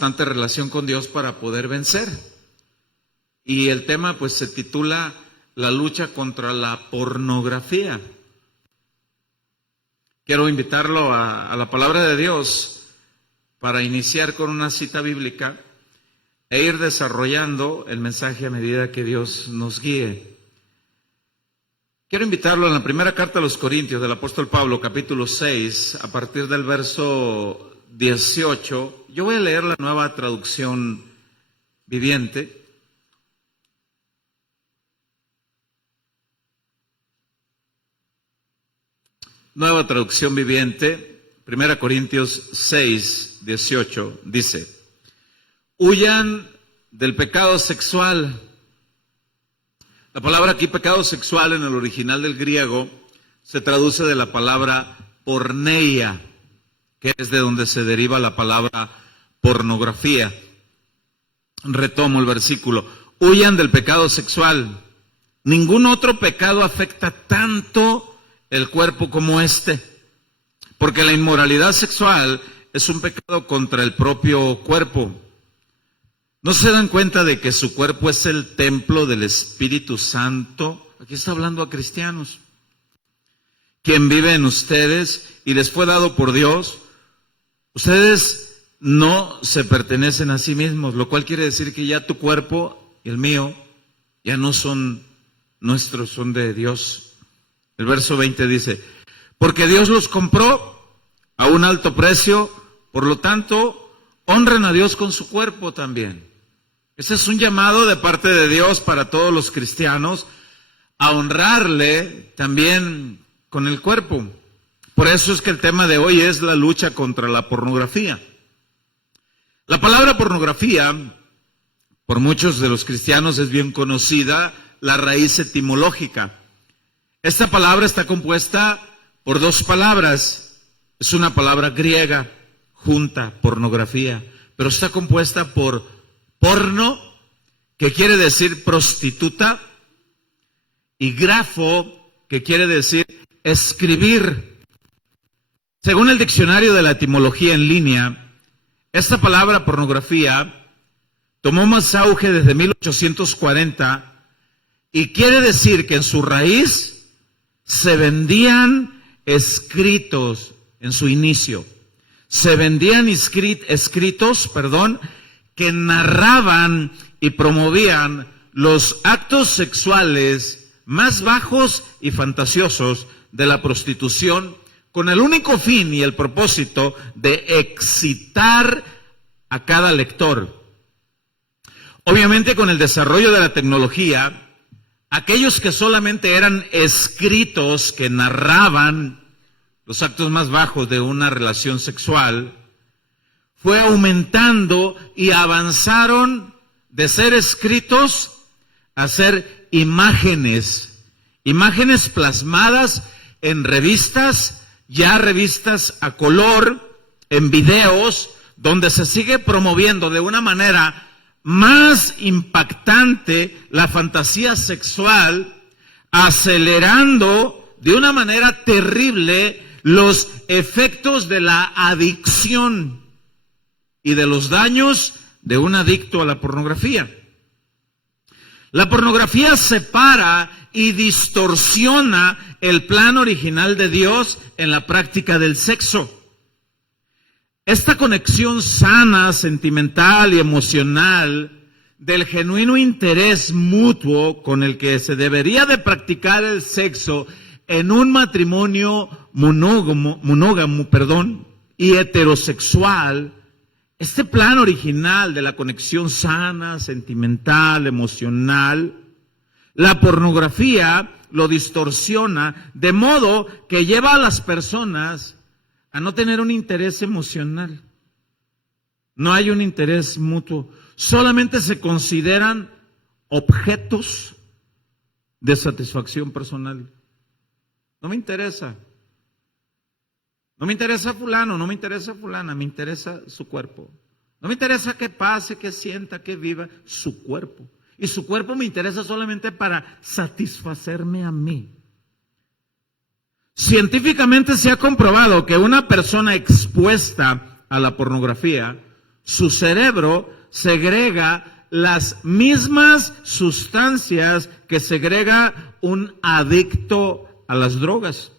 constante relación con Dios para poder vencer. Y el tema pues se titula La lucha contra la pornografía. Quiero invitarlo a la palabra de Dios para iniciar con una cita bíblica e ir desarrollando el mensaje a medida que Dios nos guíe. Quiero invitarlo a la primera carta a los Corintios del apóstol Pablo, capítulo 6, a partir del verso 18. Yo voy a leer la Nueva Traducción Viviente. Nueva Traducción Viviente, 1 Corintios 6, 18, dice: huyan del pecado sexual. La palabra aquí, pecado sexual, en el original del griego, se traduce de la palabra porneia, que es de donde se deriva la palabra pornografía. Retomo el versículo: huyan del pecado sexual. Ningún otro pecado afecta tanto el cuerpo como este, porque la inmoralidad sexual es un pecado contra el propio cuerpo. ¿No se dan cuenta de que su cuerpo es el templo del Espíritu Santo? Aquí está hablando a cristianos, quien vive en ustedes y les fue dado por Dios. Ustedes no se pertenecen a sí mismos, lo cual quiere decir que ya tu cuerpo y el mío ya no son nuestros, son de Dios. El verso 20 dice: porque Dios los compró a un alto precio, por lo tanto, honren a Dios con su cuerpo también. Ese es un llamado de parte de Dios para todos los cristianos, a honrarle también con el cuerpo. Por eso es que el tema de hoy es la lucha contra la pornografía. La palabra pornografía, por muchos de los cristianos es bien conocida, la raíz etimológica. Esta palabra está compuesta por dos palabras. Es una palabra griega, junta, pornografía, pero está compuesta por porno, que quiere decir prostituta, y grafo, que quiere decir escribir. Según el diccionario de la etimología en línea, esta palabra pornografía tomó más auge desde 1840 y quiere decir que en su raíz se vendían escritos en su inicio. Se vendían escritos, que narraban y promovían los actos sexuales más bajos y fantasiosos de la prostitución, con el único fin y el propósito de excitar a cada lector. Obviamente, con el desarrollo de la tecnología, aquellos que solamente eran escritos que narraban los actos más bajos de una relación sexual, fue aumentando y avanzaron de ser escritos a ser imágenes plasmadas en revistas, ya revistas a color, en videos, donde se sigue promoviendo de una manera más impactante la fantasía sexual, acelerando de una manera terrible los efectos de la adicción y de los daños de un adicto a la pornografía. La pornografía separa y distorsiona el plan original de Dios en la práctica del sexo. Esta conexión sana, sentimental y emocional del genuino interés mutuo con el que se debería de practicar el sexo en un matrimonio monógamo, y heterosexual, este plan original de la conexión sana, sentimental, emocional, la pornografía lo distorsiona de modo que lleva a las personas a no tener un interés emocional. No hay un interés mutuo. Solamente se consideran objetos de satisfacción personal. No me interesa. No me interesa fulano, no me interesa fulana, me interesa su cuerpo. No me interesa qué pase, qué sienta, qué viva, su cuerpo. Y su cuerpo me interesa solamente para satisfacerme a mí. Científicamente se ha comprobado que una persona expuesta a la pornografía su cerebro segrega las mismas sustancias que segrega un adicto a las drogas.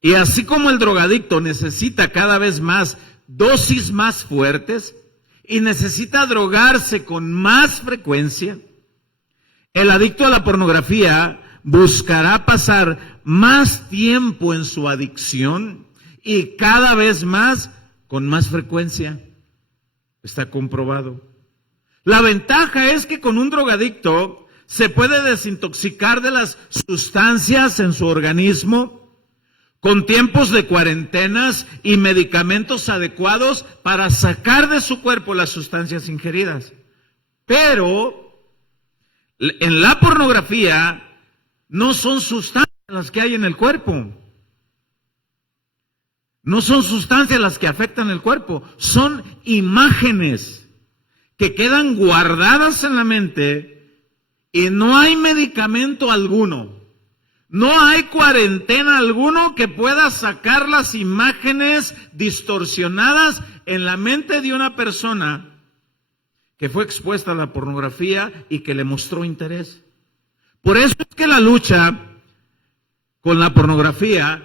Y así como el drogadicto necesita cada vez más dosis más fuertes y necesita drogarse con más frecuencia, el adicto a la pornografía buscará pasar más tiempo en su adicción y cada vez más con más frecuencia. Está comprobado. La ventaja es que con un drogadicto se puede desintoxicar de las sustancias en su organismo con tiempos de cuarentenas y medicamentos adecuados para sacar de su cuerpo las sustancias ingeridas. Pero en la pornografía no son sustancias las que hay en el cuerpo. No son sustancias las que afectan el cuerpo, son imágenes que quedan guardadas en la mente y no hay medicamento alguno, no hay cuarentena alguno que pueda sacar las imágenes distorsionadas en la mente de una persona que fue expuesta a la pornografía y que le mostró interés. Por eso es que la lucha con la pornografía,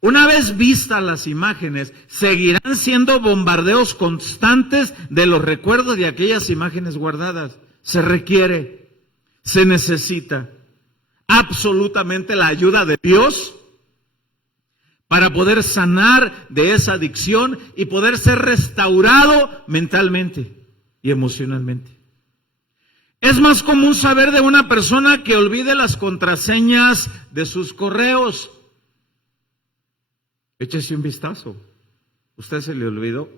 una vez vistas las imágenes, seguirán siendo bombardeos constantes de los recuerdos de aquellas imágenes guardadas. Se requiere, se necesita absolutamente la ayuda de Dios para poder sanar de esa adicción y poder ser restaurado mentalmente y emocionalmente. Es más común saber de una persona que olvide las contraseñas de sus correos. Échese un vistazo. ¿Usted se le olvidó?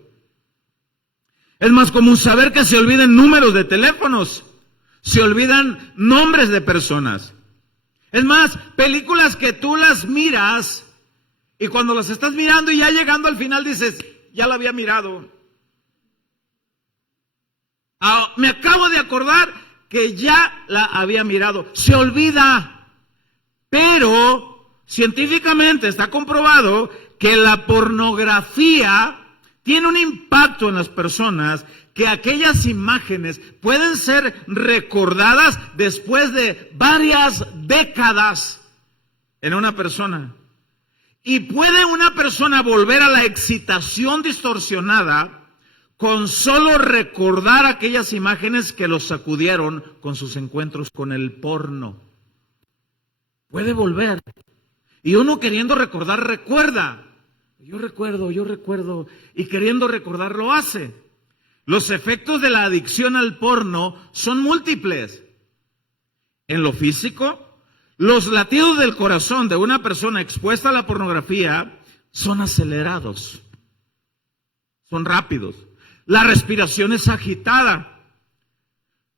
Es más común saber que se olviden números de teléfonos, se olvidan nombres de personas. Es más, películas que tú las miras y cuando las estás mirando y ya llegando al final dices, ya la había mirado. Me acabo de acordar que ya la había mirado. Se olvida, pero científicamente está comprobado que la pornografía tiene un impacto en las personas, que aquellas imágenes pueden ser recordadas después de varias décadas en una persona. Y puede una persona volver a la excitación distorsionada con solo recordar aquellas imágenes que los sacudieron con sus encuentros con el porno. Puede volver. Y uno queriendo recordar, recuerda. Yo recuerdo, y queriendo recordar lo hace. Los efectos de la adicción al porno son múltiples. En lo físico, los latidos del corazón de una persona expuesta a la pornografía son acelerados, son rápidos. La respiración es agitada.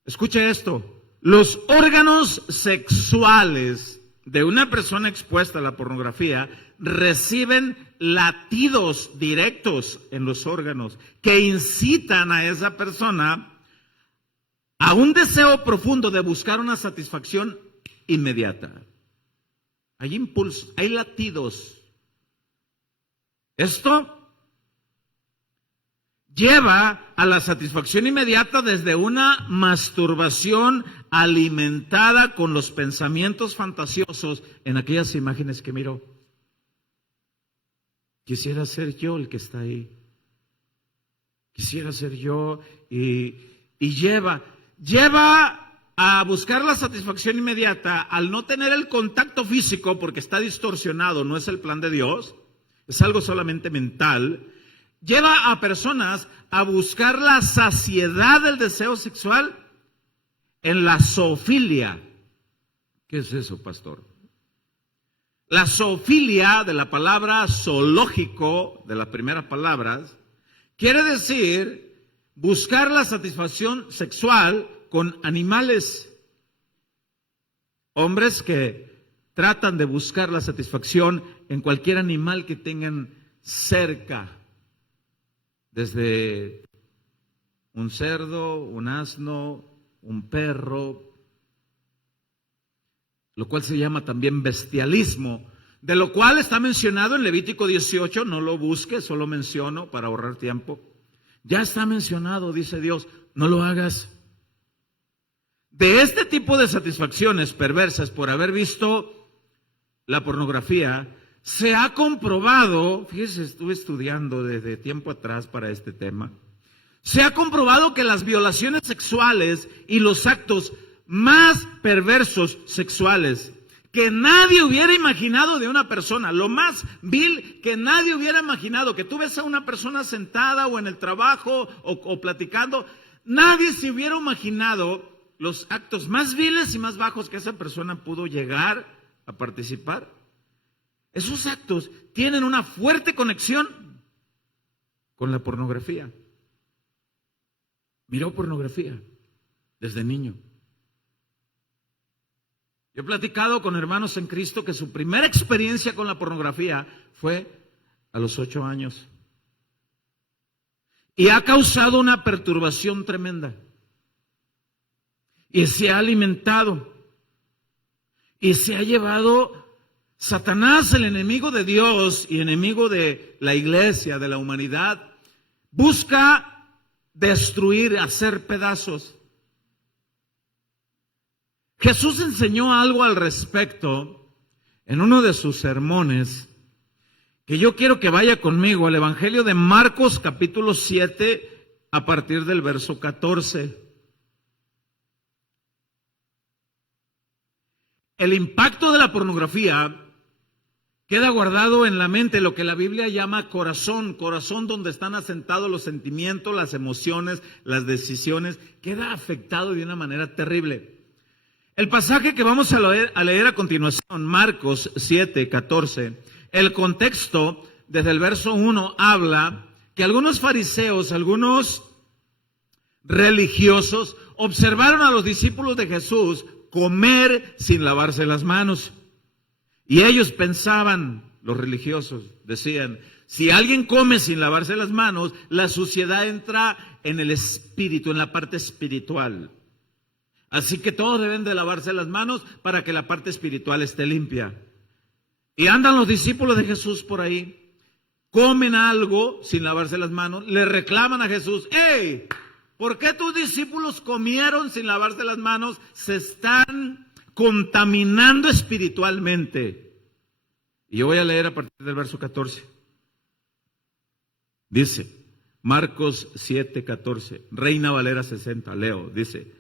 Escuche esto, los órganos sexuales de una persona expuesta a la pornografía reciben latidos directos en los órganos que incitan a esa persona a un deseo profundo de buscar una satisfacción inmediata. Hay impulsos, hay latidos. Esto lleva a la satisfacción inmediata desde una masturbación alimentada con los pensamientos fantasiosos en aquellas imágenes que miró. Quisiera ser yo el que está ahí. Quisiera ser yo y lleva a buscar la satisfacción inmediata al no tener el contacto físico porque está distorsionado, no es el plan de Dios, es algo solamente mental. Lleva a personas a buscar la saciedad del deseo sexual en la zoofilia. ¿Qué es eso, pastor? La zoofilia, de la palabra zoológico, de las primeras palabras, quiere decir buscar la satisfacción sexual con animales. Hombres que tratan de buscar la satisfacción en cualquier animal que tengan cerca. Desde un cerdo, un asno, un perro, lo cual se llama también bestialismo, de lo cual está mencionado en Levítico 18, no lo busque, solo menciono para ahorrar tiempo. Ya está mencionado, dice Dios, no lo hagas. De este tipo de satisfacciones perversas por haber visto la pornografía, se ha comprobado, fíjese, estuve estudiando desde tiempo atrás para este tema, se ha comprobado que las violaciones sexuales y los actos más perversos sexuales que nadie hubiera imaginado de una persona, lo más vil que nadie hubiera imaginado, que tú ves a una persona sentada o en el trabajo o platicando, nadie se hubiera imaginado los actos más viles y más bajos que esa persona pudo llegar a participar. Esos actos tienen una fuerte conexión con la pornografía. Miró pornografía desde niño. Yo he platicado con hermanos en Cristo que su primera experiencia con la pornografía fue a los 8 años. Y ha causado una perturbación tremenda. Y se ha alimentado. Y se ha llevado Satanás, el enemigo de Dios y enemigo de la iglesia, de la humanidad, busca destruir, hacer pedazos. Jesús enseñó algo al respecto en uno de sus sermones, que yo quiero que vaya conmigo al Evangelio de Marcos capítulo 7 a partir del verso 14. El impacto de la pornografía queda guardado en la mente, lo que la Biblia llama corazón, corazón donde están asentados los sentimientos, las emociones, las decisiones, queda afectado de una manera terrible. El pasaje que vamos a leer a continuación, Marcos 7, 14, el contexto desde el verso 1 habla que algunos fariseos, algunos religiosos observaron a los discípulos de Jesús comer sin lavarse las manos. Y ellos pensaban, los religiosos decían, si alguien come sin lavarse las manos, la suciedad entra en el espíritu, en la parte espiritual. Así que todos deben de lavarse las manos para que la parte espiritual esté limpia. Y andan los discípulos de Jesús por ahí, comen algo sin lavarse las manos, le reclaman a Jesús, ¡hey! ¿Por qué tus discípulos comieron sin lavarse las manos? Se están contaminando espiritualmente. Y yo voy a leer a partir del verso 14. Dice, Marcos 7, 14, Reina Valera 60, leo, dice,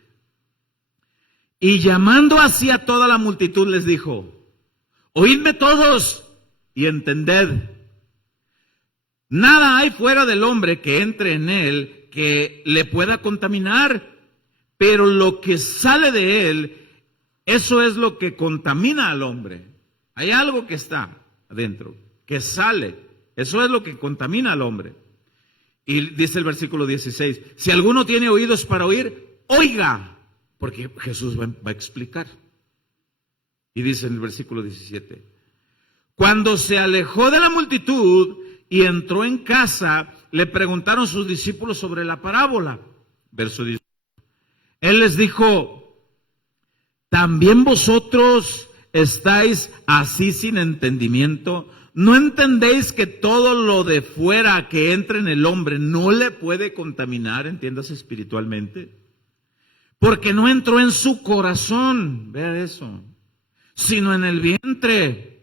y llamando así a toda la multitud les dijo, oídme todos y entended, nada hay fuera del hombre que entre en él que le pueda contaminar, pero lo que sale de él, eso es lo que contamina al hombre. Hay algo que está adentro, que sale, eso es lo que contamina al hombre. Y dice el versículo 16, si alguno tiene oídos para oír, oiga, porque Jesús va a explicar. Y dice en el versículo 17, cuando se alejó de la multitud y entró en casa, le preguntaron sus discípulos sobre la parábola. Verso 18. Él les dijo, ¿también vosotros estáis así sin entendimiento? ¿No entendéis que todo lo de fuera que entra en el hombre no le puede contaminar, entiéndase espiritualmente? Porque no entró en su corazón, vea eso, sino en el vientre.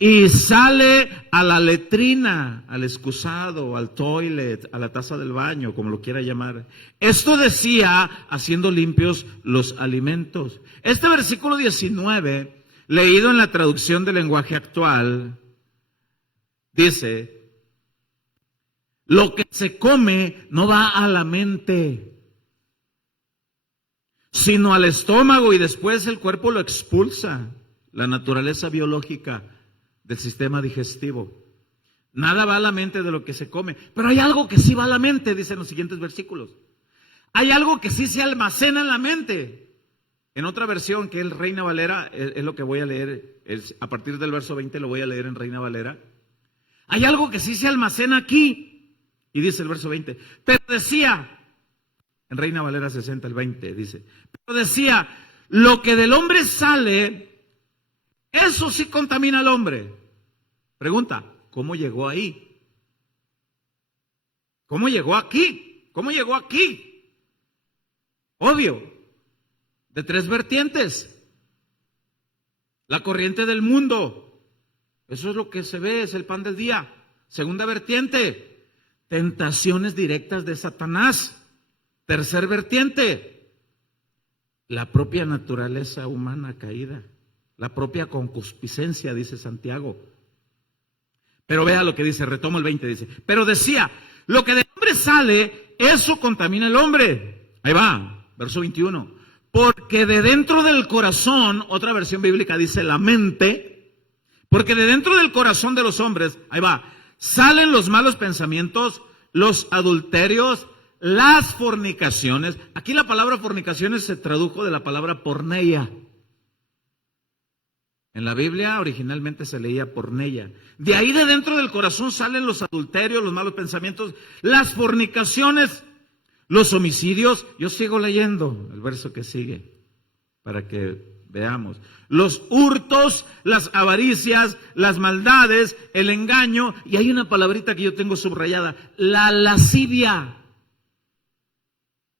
Y sale a la letrina, al excusado, al toilet, a la taza del baño, como lo quiera llamar. Esto decía, haciendo limpios los alimentos. Este versículo 19, leído en la traducción del lenguaje actual, dice, lo que se come no va a la mente, sino al estómago y después el cuerpo lo expulsa. La naturaleza biológica del sistema digestivo. Nada va a la mente de lo que se come. Pero hay algo que sí va a la mente, dicen los siguientes versículos. Hay algo que sí se almacena en la mente. En otra versión, que es Reina Valera, es lo que voy a leer, a partir del verso 20 lo voy a leer en Reina Valera. Hay algo que sí se almacena aquí. Y dice el verso 20, pero decía, en Reina Valera 60, el 20, dice, pero decía, lo que del hombre sale, eso sí contamina al hombre. Pregunta, ¿cómo llegó ahí? ¿Cómo llegó aquí? ¿Cómo llegó aquí? Obvio, de tres vertientes. La corriente del mundo, eso es lo que se ve, es el pan del día. Segunda vertiente, tentaciones directas de Satanás. Tercer vertiente, la propia naturaleza humana caída, la propia concupiscencia, dice Santiago. Pero vea lo que dice, retomo el 20, dice, pero decía, lo que del hombre sale, eso contamina el hombre. Ahí va, verso 21. Porque de dentro del corazón, otra versión bíblica dice la mente, porque de dentro del corazón de los hombres, ahí va, salen los malos pensamientos, los adulterios, las fornicaciones. Aquí la palabra fornicaciones se tradujo de la palabra porneia. En la Biblia originalmente se leía porneia. De ahí de dentro del corazón salen los adulterios, los malos pensamientos, las fornicaciones, los homicidios. Yo sigo leyendo el verso que sigue para que veamos. Los hurtos, las avaricias, las maldades, el engaño. Y hay una palabrita que yo tengo subrayada, la lascivia,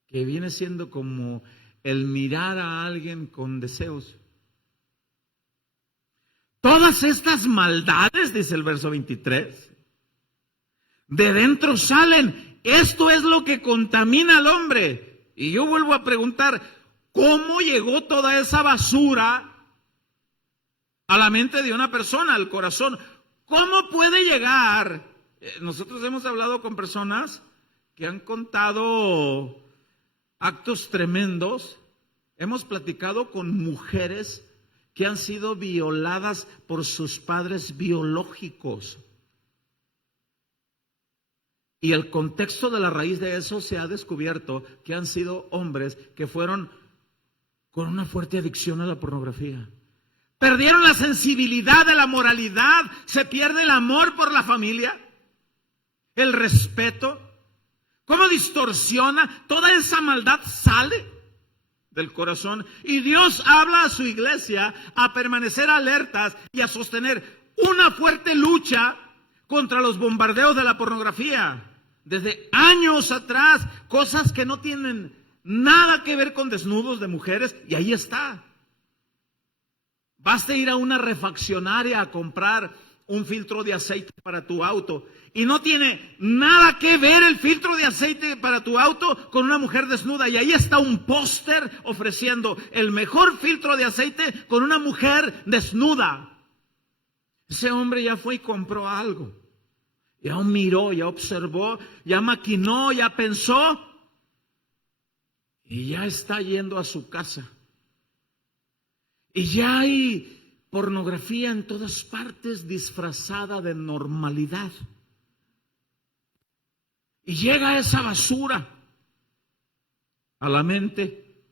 que viene siendo como el mirar a alguien con deseos. Todas estas maldades, dice el verso 23, de dentro salen. Esto es lo que contamina al hombre. Y yo vuelvo a preguntar, ¿cómo llegó toda esa basura a la mente de una persona, al corazón? ¿Cómo puede llegar? Nosotros hemos hablado con personas que han contado actos tremendos. Hemos platicado con mujeres que han sido violadas por sus padres biológicos. Y el contexto de la raíz de eso se ha descubierto que han sido hombres que fueron con una fuerte adicción a la pornografía. Perdieron la sensibilidad de la moralidad, se pierde el amor por la familia, el respeto. ¿Cómo distorsiona? Toda esa maldad sale del corazón y Dios habla a su iglesia a permanecer alertas y a sostener una fuerte lucha contra los bombardeos de la pornografía. Desde años atrás, cosas que no tienen nada que ver con desnudos de mujeres, y ahí está. Basta ir a una refaccionaria a comprar un filtro de aceite para tu auto y no tiene nada que ver el filtro de aceite para tu auto con una mujer desnuda, y ahí está un póster ofreciendo el mejor filtro de aceite con una mujer desnuda. Ese hombre ya fue y compró algo, ya miró, ya observó, ya maquinó, ya pensó y ya está yendo a su casa. Y ya hay pornografía en todas partes disfrazada de normalidad. Y llega esa basura a la mente.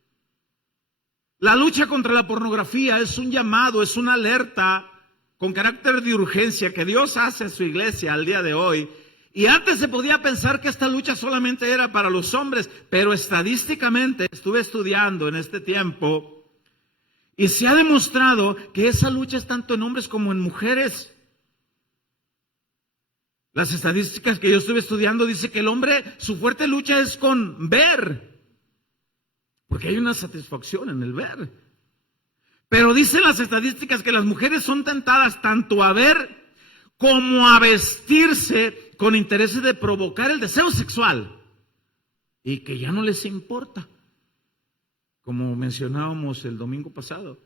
La lucha contra la pornografía es un llamado, es una alerta con carácter de urgencia que Dios hace a su iglesia al día de hoy. Y antes se podía pensar que esta lucha solamente era para los hombres, pero estadísticamente estuve estudiando en este tiempo y se ha demostrado que esa lucha es tanto en hombres como en mujeres. Las estadísticas que yo estuve estudiando dice que el hombre, su fuerte lucha es con ver, porque hay una satisfacción en el ver. Pero dicen las estadísticas que las mujeres son tentadas tanto a ver como a vestirse con intereses de provocar el deseo sexual y que ya no les importa, como mencionábamos el domingo pasado.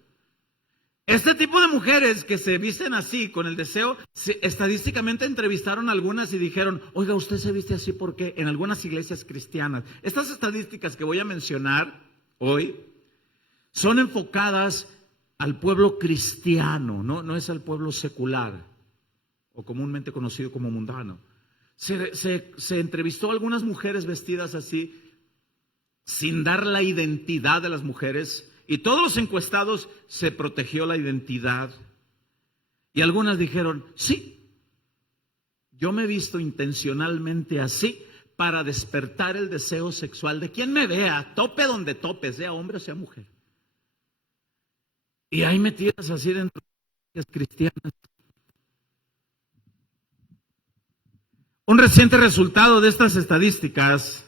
Este tipo de mujeres que se visten así con el deseo, estadísticamente entrevistaron a algunas y dijeron, oiga, usted se viste así porque en algunas iglesias cristianas. Estas estadísticas que voy a mencionar hoy son enfocadas al pueblo cristiano, no es al pueblo secular o comúnmente conocido como mundano. Se entrevistó a algunas mujeres vestidas así, sin dar la identidad de las mujeres, y todos los encuestados se protegió la identidad. Y algunas dijeron, sí, yo me he visto intencionalmente así para despertar el deseo sexual de quien me vea, tope donde tope, sea hombre o sea mujer. Y hay metidas así dentro de las cristianas. Un reciente resultado de estas estadísticas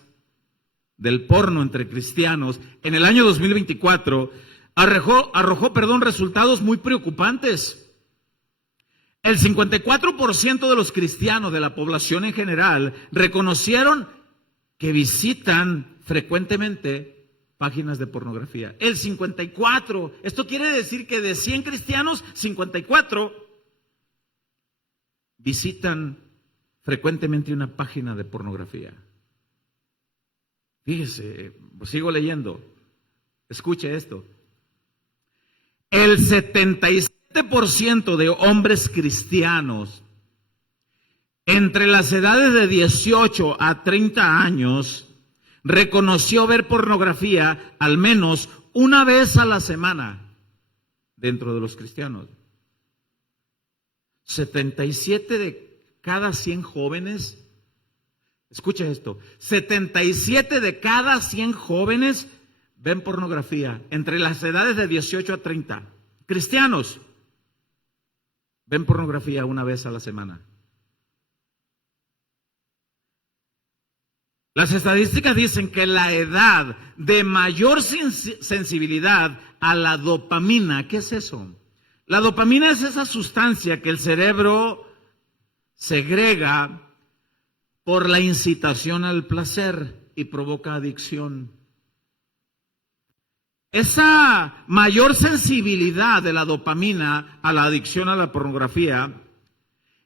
del porno entre cristianos en el año 2024 arrojó resultados muy preocupantes. El 54% de los cristianos de la población en general reconocieron que visitan frecuentemente páginas de pornografía. El 54%. Esto quiere decir que de 100 cristianos, 54 visitan frecuentemente una página de pornografía. Fíjese, sigo leyendo. Escuche esto. El 77% de hombres cristianos entre las edades de 18 a 30 años reconoció ver pornografía al menos una vez a la semana dentro de los cristianos. 77 de cada 100 jóvenes, escucha esto, 77 de cada 100 jóvenes ven pornografía entre las edades de 18 a 30. Cristianos ven pornografía una vez a la semana. Las estadísticas dicen que la edad de mayor sensibilidad a la dopamina, ¿qué es eso? La dopamina es esa sustancia que el cerebro segrega por la incitación al placer y provoca adicción. Esa mayor sensibilidad de la dopamina a la adicción a la pornografía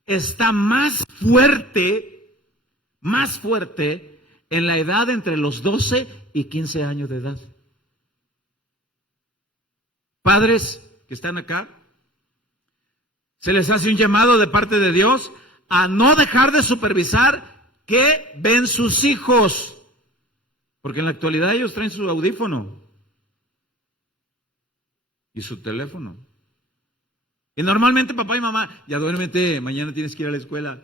está más fuerte en la edad entre los 12 y 15 años de edad. Padres que están acá, se les hace un llamado de parte de Dios a no dejar de supervisar qué ven sus hijos, porque en la actualidad ellos traen su audífono y su teléfono. Y normalmente papá y mamá, ya duérmete, mañana tienes que ir a la escuela.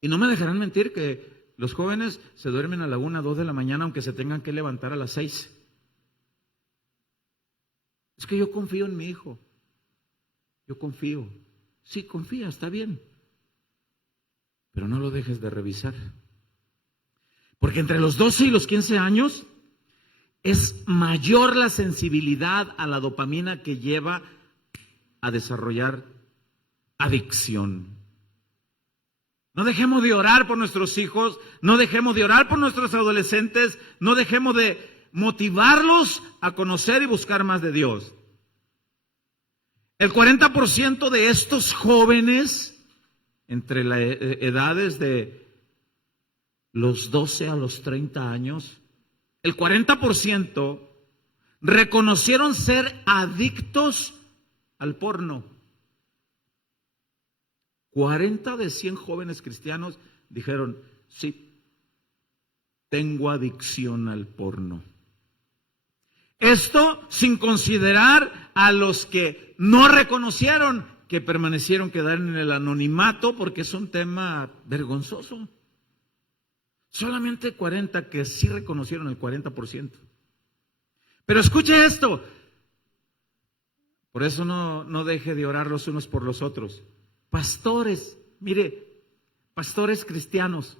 Y no me dejarán mentir que los jóvenes se duermen a la 1, 2 de la mañana, aunque se tengan que levantar a las 6. Es que yo confío en mi hijo. Yo confío. Sí, confía, está bien. Pero no lo dejes de revisar. Porque entre los 12 y los 15 años es mayor la sensibilidad a la dopamina que lleva a desarrollar adicción. No dejemos de orar por nuestros hijos, no dejemos de orar por nuestros adolescentes, no dejemos de motivarlos a conocer y buscar más de Dios. El 40% de estos jóvenes, entre las edades de los 12 a los 30 años, el 40% reconocieron ser adictos al porno. 40 de 100 jóvenes cristianos dijeron, sí, tengo adicción al porno. Esto sin considerar a los que no reconocieron, que permanecieron, quedaron en el anonimato porque es un tema vergonzoso. Solamente 40 que sí reconocieron, el 40%. Pero escuche esto. Por eso no deje de orar los unos por los otros. Pastores, mire, pastores cristianos.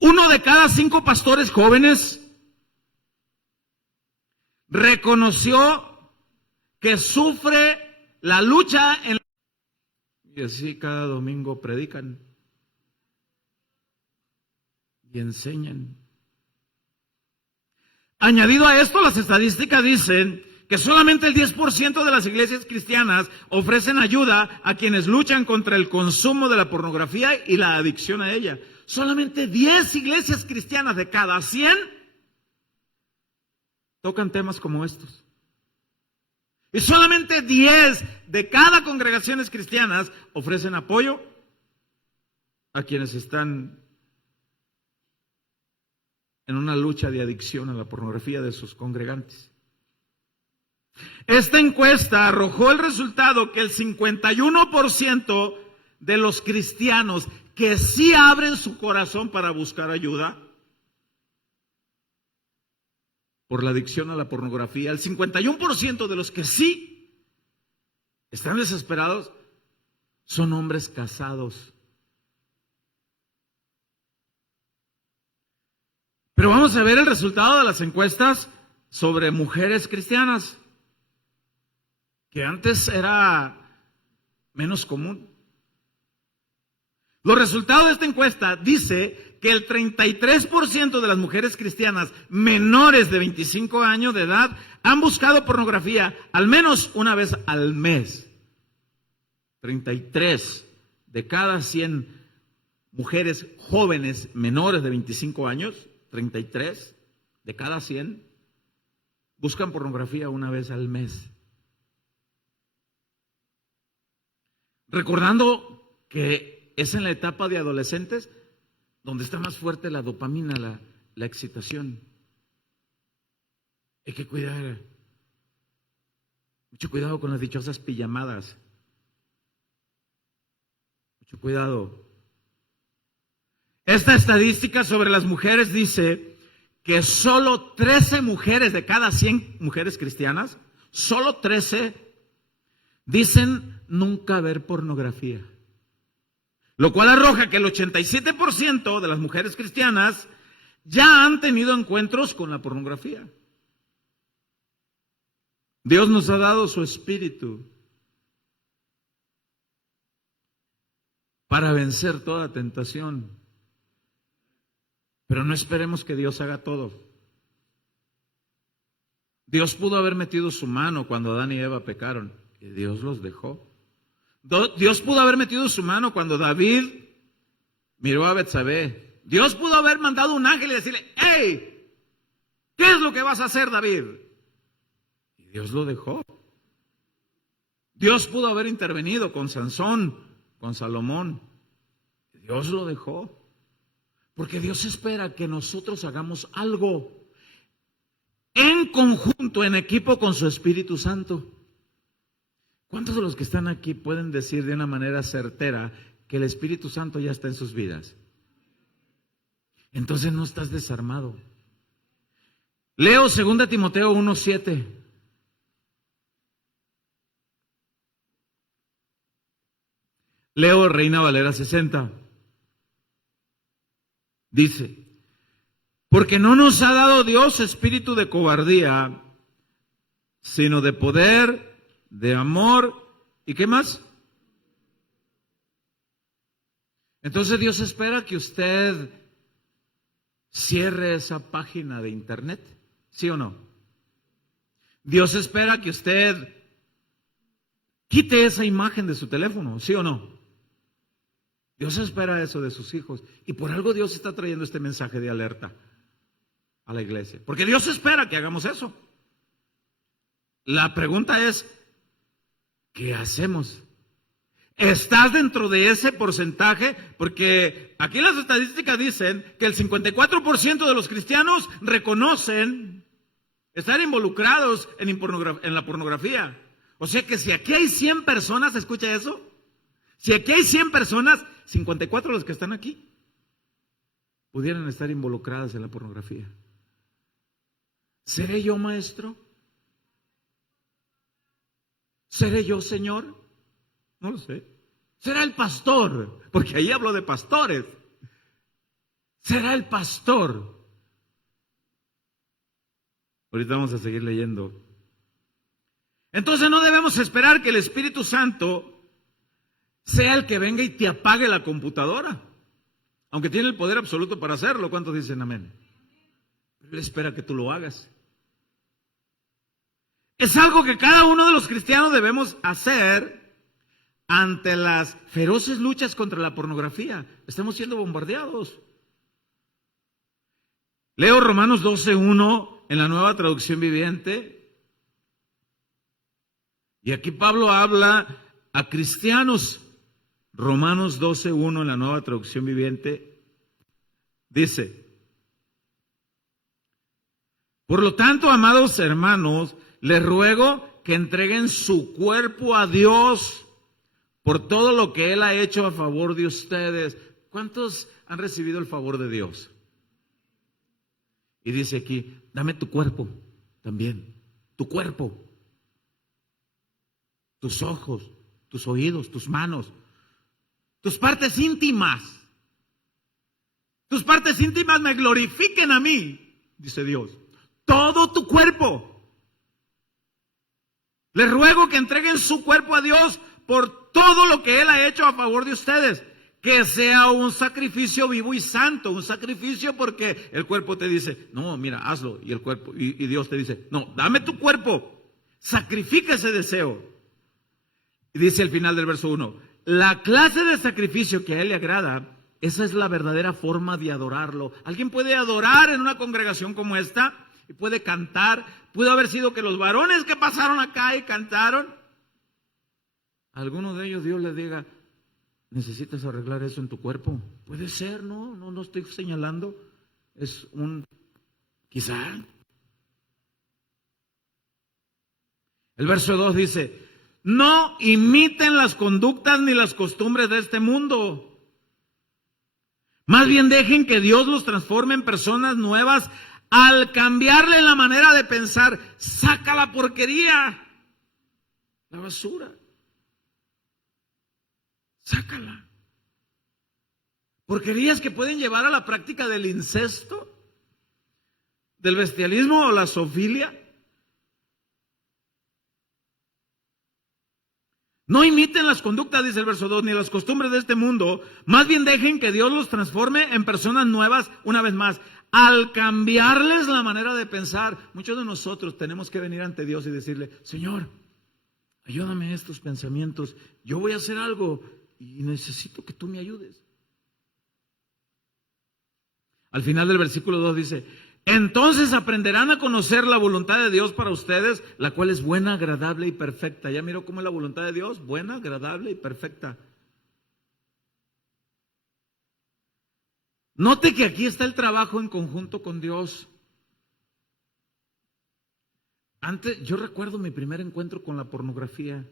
1 de cada 5 pastores jóvenes reconoció que sufre la lucha en... Y así cada domingo predican y enseñan. Añadido a esto, las estadísticas dicen que solamente el 10% de las iglesias cristianas ofrecen ayuda a quienes luchan contra el consumo de la pornografía y la adicción a ella. Solamente 10 iglesias cristianas de cada 100 tocan temas como estos. Y solamente 10 de cada congregaciones cristianas ofrecen apoyo a quienes están en una lucha de adicción a la pornografía de sus congregantes. Esta encuesta arrojó el resultado que el 51% de los cristianos que sí abren su corazón para buscar ayuda por la adicción a la pornografía, el 51% de los que sí están desesperados, son hombres casados. Pero vamos a ver el resultado de las encuestas sobre mujeres cristianas, que antes era menos común. Los resultados de esta encuesta dice que el 33% de las mujeres cristianas menores de 25 años de edad han buscado pornografía al menos una vez al mes. 33 de cada 100 mujeres jóvenes menores de 25 años, 33 de cada 100 buscan pornografía una vez al mes. Recordando que es en la etapa de adolescentes donde está más fuerte la dopamina, la excitación. Hay que cuidar, mucho cuidado con las dichosas pijamadas. Mucho cuidado. Esta estadística sobre las mujeres dice que solo 13 mujeres de cada 100 mujeres cristianas, solo 13 dicen nunca ver pornografía. Lo cual arroja que el 87% de las mujeres cristianas ya han tenido encuentros con la pornografía. Dios nos ha dado su espíritu para vencer toda tentación. Pero no esperemos que Dios haga todo. Dios pudo haber metido su mano cuando Adán y Eva pecaron y Dios los dejó. Dios pudo haber metido su mano cuando David miró a Betsabé. Dios pudo haber mandado un ángel y decirle: ¡hey! ¿Qué es lo que vas a hacer, David? Y Dios lo dejó. Dios pudo haber intervenido con Sansón, con Salomón. Dios lo dejó. Porque Dios espera que nosotros hagamos algo en conjunto, en equipo con su Espíritu Santo. ¿Cuántos de los que están aquí pueden decir de una manera certera que el Espíritu Santo ya está en sus vidas? Entonces no estás desarmado. Leo 2 Timoteo 1:7. Leo Reina Valera 60. Dice: porque no nos ha dado Dios espíritu de cobardía, sino de poder, de amor, ¿y qué más? Entonces Dios espera que usted cierre esa página de internet, ¿sí o no? Dios espera que usted quite esa imagen de su teléfono, ¿sí o no? Dios espera eso de sus hijos, y por algo Dios está trayendo este mensaje de alerta a la iglesia, porque Dios espera que hagamos eso. La pregunta es: ¿qué hacemos? ¿Estás dentro de ese porcentaje? Porque aquí las estadísticas dicen que el 54% de los cristianos reconocen estar involucrados en la pornografía. O sea que si aquí hay 100 personas, ¿escucha eso? Si aquí hay 100 personas, 54 de los que están aquí pudieran estar involucradas en la pornografía. ¿Seré yo maestro? ¿Seré yo Señor? No lo sé. ¿Será el pastor? Porque ahí hablo de pastores. ¿Será el pastor? Ahorita vamos a seguir leyendo. Entonces no debemos esperar que el Espíritu Santo sea el que venga y te apague la computadora, aunque tiene el poder absoluto para hacerlo. ¿Cuántos dicen amén? Pero Él espera que tú lo hagas. Es algo que cada uno de los cristianos debemos hacer ante las feroces luchas contra la pornografía. Estamos siendo bombardeados. Leo Romanos 12:1 en la Nueva Traducción Viviente. Y aquí Pablo habla a cristianos. Romanos 12:1 en la Nueva Traducción Viviente dice: por lo tanto, amados hermanos, les ruego que entreguen su cuerpo a Dios por todo lo que Él ha hecho a favor de ustedes. ¿Cuántos han recibido el favor de Dios? Y dice aquí: dame tu cuerpo también, tu cuerpo, tus ojos, tus oídos, tus manos. tus partes íntimas me glorifiquen a mí, dice Dios. Todo tu cuerpo. Les ruego que entreguen su cuerpo a Dios por todo lo que Él ha hecho a favor de ustedes. Que sea un sacrificio vivo y santo, un sacrificio porque el cuerpo te dice, no, mira, hazlo. Y el cuerpo, y Dios te dice, no, dame tu cuerpo, sacrifica ese deseo. Y dice al final del verso 1, la clase de sacrificio que a Él le agrada, esa es la verdadera forma de adorarlo. ¿Alguien puede adorar en una congregación como esta? Y puede cantar. Pudo haber sido que los varones que pasaron acá y cantaron, a alguno de ellos Dios les diga, necesitas arreglar eso en tu cuerpo. Puede ser, no estoy señalando. Es un quizá. El verso 2 dice, no imiten las conductas ni las costumbres de este mundo. Más bien dejen que Dios los transforme en personas nuevas al cambiarle la manera de pensar. Saca la porquería, la basura. Sácala. Porquerías que pueden llevar a la práctica del incesto, del bestialismo o la zoofilia. No imiten las conductas, dice el verso 2, ni las costumbres de este mundo. Más bien dejen que Dios los transforme en personas nuevas, una vez más, al cambiarles la manera de pensar. Muchos de nosotros tenemos que venir ante Dios y decirle, Señor, ayúdame en estos pensamientos. Yo voy a hacer algo y necesito que tú me ayudes. Al final del versículo 2 dice, entonces aprenderán a conocer la voluntad de Dios para ustedes, la cual es buena, agradable y perfecta. ¿Ya miró cómo es la voluntad de Dios? Buena, agradable y perfecta. Note que aquí está el trabajo en conjunto con Dios. Antes, yo recuerdo mi primer encuentro con la pornografía.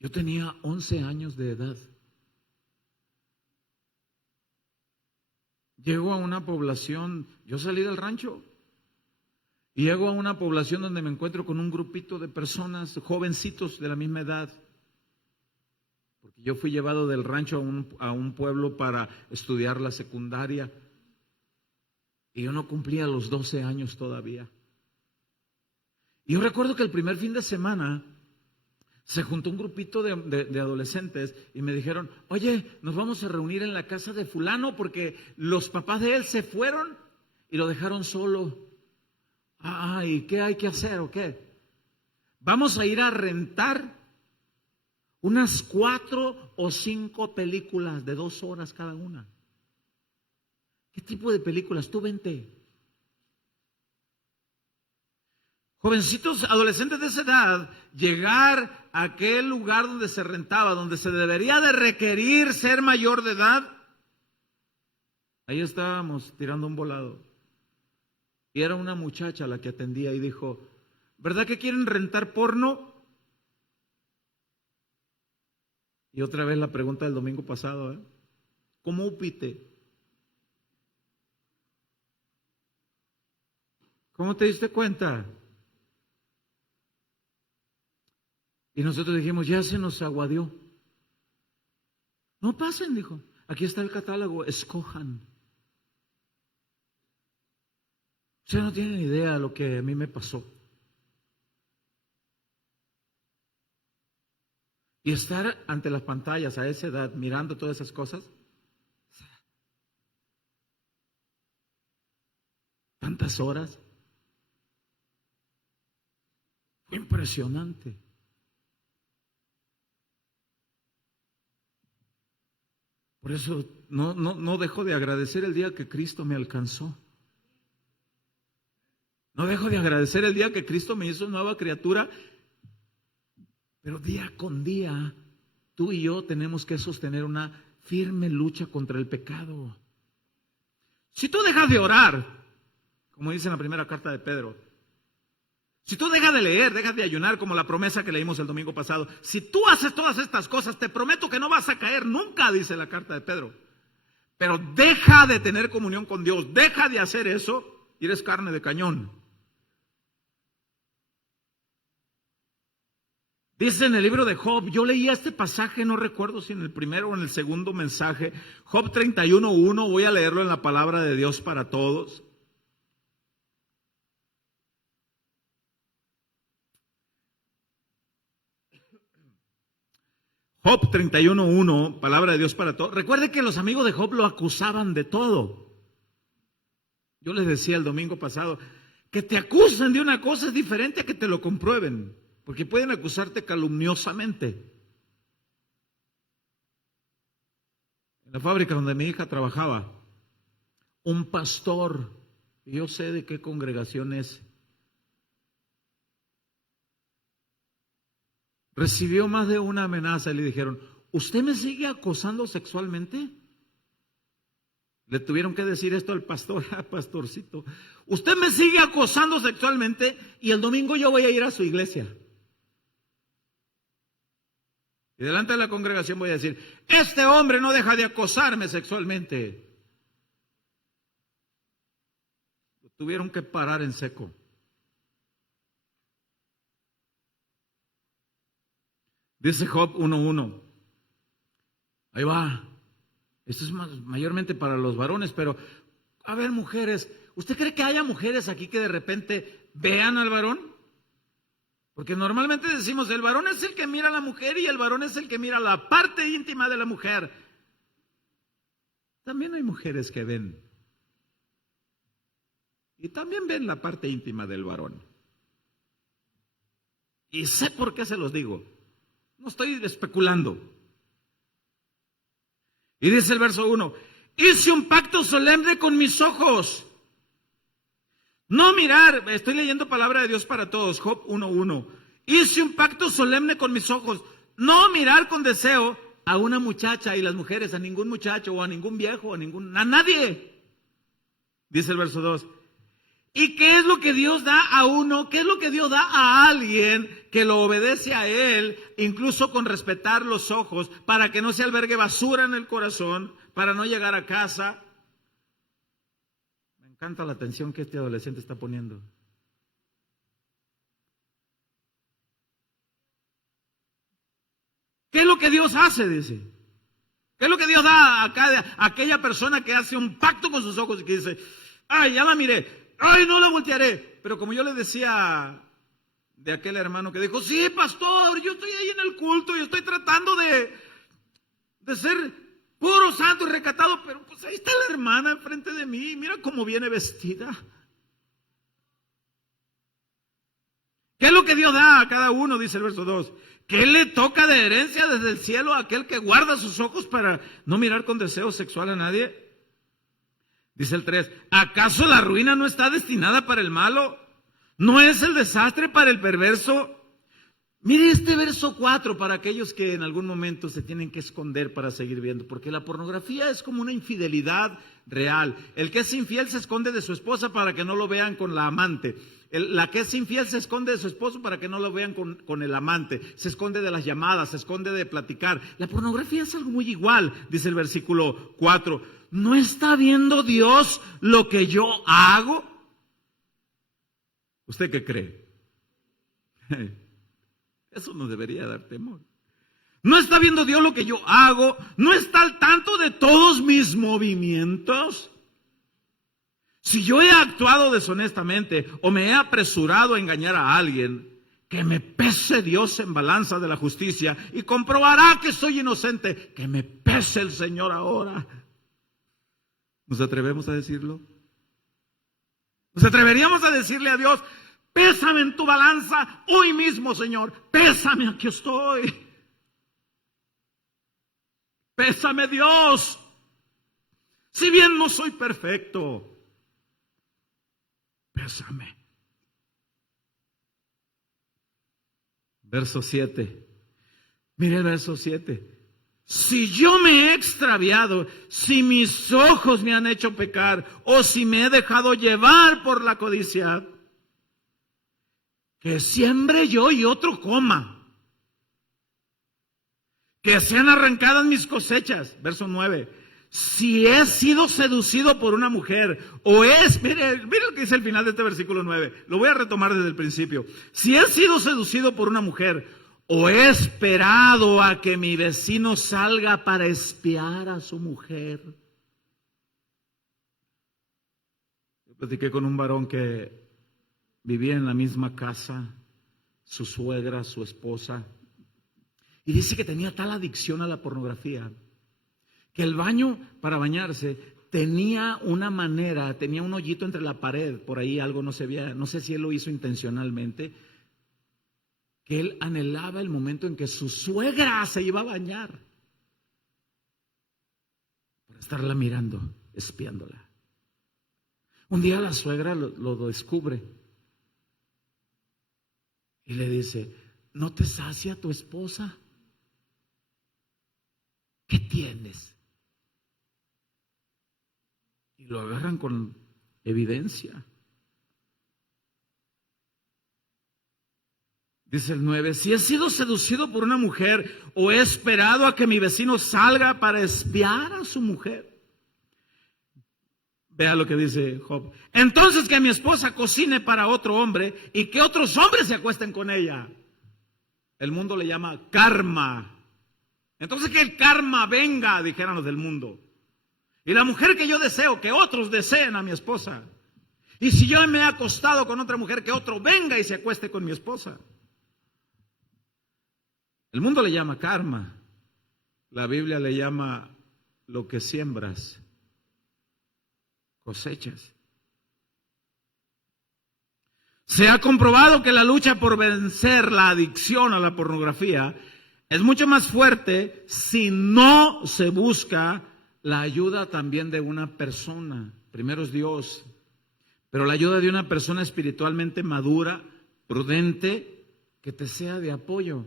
Yo tenía 11 años de edad. Llego a una población, yo salí del rancho y llego a una población donde me encuentro con un grupito de personas, jovencitos de la misma edad. Porque yo fui llevado del rancho a un pueblo para estudiar la secundaria y yo no cumplía los 12 años todavía. Y yo recuerdo que el primer fin de semana se juntó un grupito de adolescentes y me dijeron, oye, nos vamos a reunir en la casa de fulano porque los papás de él se fueron y lo dejaron solo. ¿Y qué hay que hacer o qué? Vamos a ir a rentar unas 4 o 5 películas de 2 horas cada una. ¿Qué tipo de películas? Tú vente. Jovencitos, adolescentes de esa edad, llegar a aquel lugar donde se rentaba, donde se debería de requerir ser mayor de edad, ahí estábamos tirando un volado. Y era una muchacha la que atendía y dijo, ¿verdad que quieren rentar porno? Y otra vez la pregunta del domingo pasado, ¿cómo upite? ¿Cómo te diste cuenta? Y nosotros dijimos, ya se nos aguadió. No pasen, dijo. Aquí está el catálogo, escojan. Ustedes no tienen idea de lo que a mí me pasó. Y estar ante las pantallas a esa edad, mirando todas esas cosas. Tantas horas. Fue impresionante. Por eso no dejo de agradecer el día que Cristo me alcanzó. No dejo de agradecer el día que Cristo me hizo nueva criatura. Pero día con día, tú y yo tenemos que sostener una firme lucha contra el pecado. Si tú dejas de orar, como dice en la primera carta de Pedro, si tú dejas de leer, dejas de ayunar, como la promesa que leímos el domingo pasado, si tú haces todas estas cosas, te prometo que no vas a caer nunca, dice la carta de Pedro. Pero deja de tener comunión con Dios, deja de hacer eso y eres carne de cañón. Dice en el libro de Job, yo leía este pasaje, no recuerdo si en el primero o en el segundo mensaje, Job 31:1, voy a leerlo en la palabra de Dios para todos. Job 31:1, palabra de Dios para todos. Recuerde que los amigos de Job lo acusaban de todo. Yo les decía el domingo pasado, que te acusen de una cosa es diferente a que te lo comprueben, porque pueden acusarte calumniosamente. En la fábrica donde mi hija trabajaba, un pastor, y yo sé de qué congregación es, recibió más de una amenaza y le dijeron, ¿usted me sigue acosando sexualmente? Le tuvieron que decir esto al pastor, pastorcito, usted me sigue acosando sexualmente y el domingo yo voy a ir a su iglesia. Y delante de la congregación voy a decir, este hombre no deja de acosarme sexualmente. Lo tuvieron que parar en seco. Dice Job 1:1. Ahí va. Esto es mayormente para los varones, pero a ver, mujeres, ¿usted cree que haya mujeres aquí que de repente vean al varón? Porque normalmente decimos, el varón es el que mira a la mujer y el varón es el que mira la parte íntima de la mujer. También hay mujeres que ven. Y también ven la parte íntima del varón. Y sé por qué se los digo. No estoy especulando. Y dice el verso 1, hice un pacto solemne con mis ojos. No mirar, estoy leyendo palabra de Dios para todos, Job 1:1. Hice un pacto solemne con mis ojos, no mirar con deseo a una muchacha, y las mujeres, a ningún muchacho o a ningún viejo, a nadie. Dice el verso 2. ¿Y qué es lo que Dios da a uno? ¿Qué es lo que Dios da a alguien que lo obedece a Él, incluso con respetar los ojos, para que no se albergue basura en el corazón, para no llegar a casa? Me encanta la atención que este adolescente está poniendo. ¿Qué es lo que Dios hace? Dice. ¿Qué es lo que Dios da a aquella persona que hace un pacto con sus ojos y que dice, ay, ya la miré, ay, no la voltearé? Pero como yo le decía de aquel hermano que dijo, sí, pastor, yo estoy ahí en el culto y estoy tratando de ser puro, santo y recatado, pero pues ahí está la hermana enfrente de mí, mira cómo viene vestida. ¿Qué es lo que Dios da a cada uno? Dice el verso 2. ¿Qué le toca de herencia desde el cielo a aquel que guarda sus ojos para no mirar con deseo sexual a nadie? Dice el 3. ¿Acaso la ruina no está destinada para el malo? ¿No es el desastre para el perverso? Mire este verso 4 para aquellos que en algún momento se tienen que esconder para seguir viendo, porque la pornografía es como una infidelidad real. El que es infiel se esconde de su esposa para que no lo vean con la amante. La que es infiel se esconde de su esposo para que no lo vean con el amante. Se esconde de las llamadas, se esconde de platicar. La pornografía es algo muy igual, dice el versículo 4. ¿No está viendo Dios lo que yo hago? ¿Usted qué cree? Eso nos debería dar temor. ¿No está viendo Dios lo que yo hago? ¿No está al tanto de todos mis movimientos? Si yo he actuado deshonestamente o me he apresurado a engañar a alguien, que me pese Dios en balanza de la justicia y comprobará que soy inocente. Que me pese el Señor ahora. ¿Nos atrevemos a decirlo? ¿Nos atreveríamos a decirle a Dios, pésame en tu balanza hoy mismo, Señor? Pésame, aquí estoy. Pésame, Dios. Si bien no soy perfecto, pésame. Verso 7. Mire el verso 7. Si yo me he extraviado, si mis ojos me han hecho pecar, o si me he dejado llevar por la codicia, que siembre yo y otro coma, que sean arrancadas mis cosechas. Verso 9. Si he sido seducido por una mujer, o es, mire lo que dice el final de este versículo 9, lo voy a retomar desde el principio. Si he sido seducido por una mujer, ¿O he esperado a que mi vecino salga para espiar a su mujer? Yo platiqué con un varón que vivía en la misma casa, su suegra, su esposa, y dice que tenía tal adicción a la pornografía que el baño para bañarse tenía una manera, tenía un hoyito entre la pared, por ahí algo no se veía, no sé si él lo hizo intencionalmente, que él anhelaba el momento en que su suegra se iba a bañar, por estarla mirando, espiándola. Un día la suegra lo descubre y le dice: ¿no te sacia tu esposa? ¿Qué tienes? Y lo agarran con evidencia. Dice el 9, si he sido seducido por una mujer o he esperado a que mi vecino salga para espiar a su mujer. Vea lo que dice Job. Entonces que mi esposa cocine para otro hombre y que otros hombres se acuesten con ella. El mundo le llama karma. Entonces que el karma venga, dijeran los del mundo. Y la mujer que yo deseo, que otros deseen a mi esposa. Y si yo me he acostado con otra mujer, que otro venga y se acueste con mi esposa. El mundo le llama karma. La Biblia le llama lo que siembras, cosechas. Se ha comprobado que la lucha por vencer la adicción a la pornografía es mucho más fuerte si no se busca la ayuda también de una persona. Primero es Dios, pero la ayuda de una persona espiritualmente madura, prudente, que te sea de apoyo.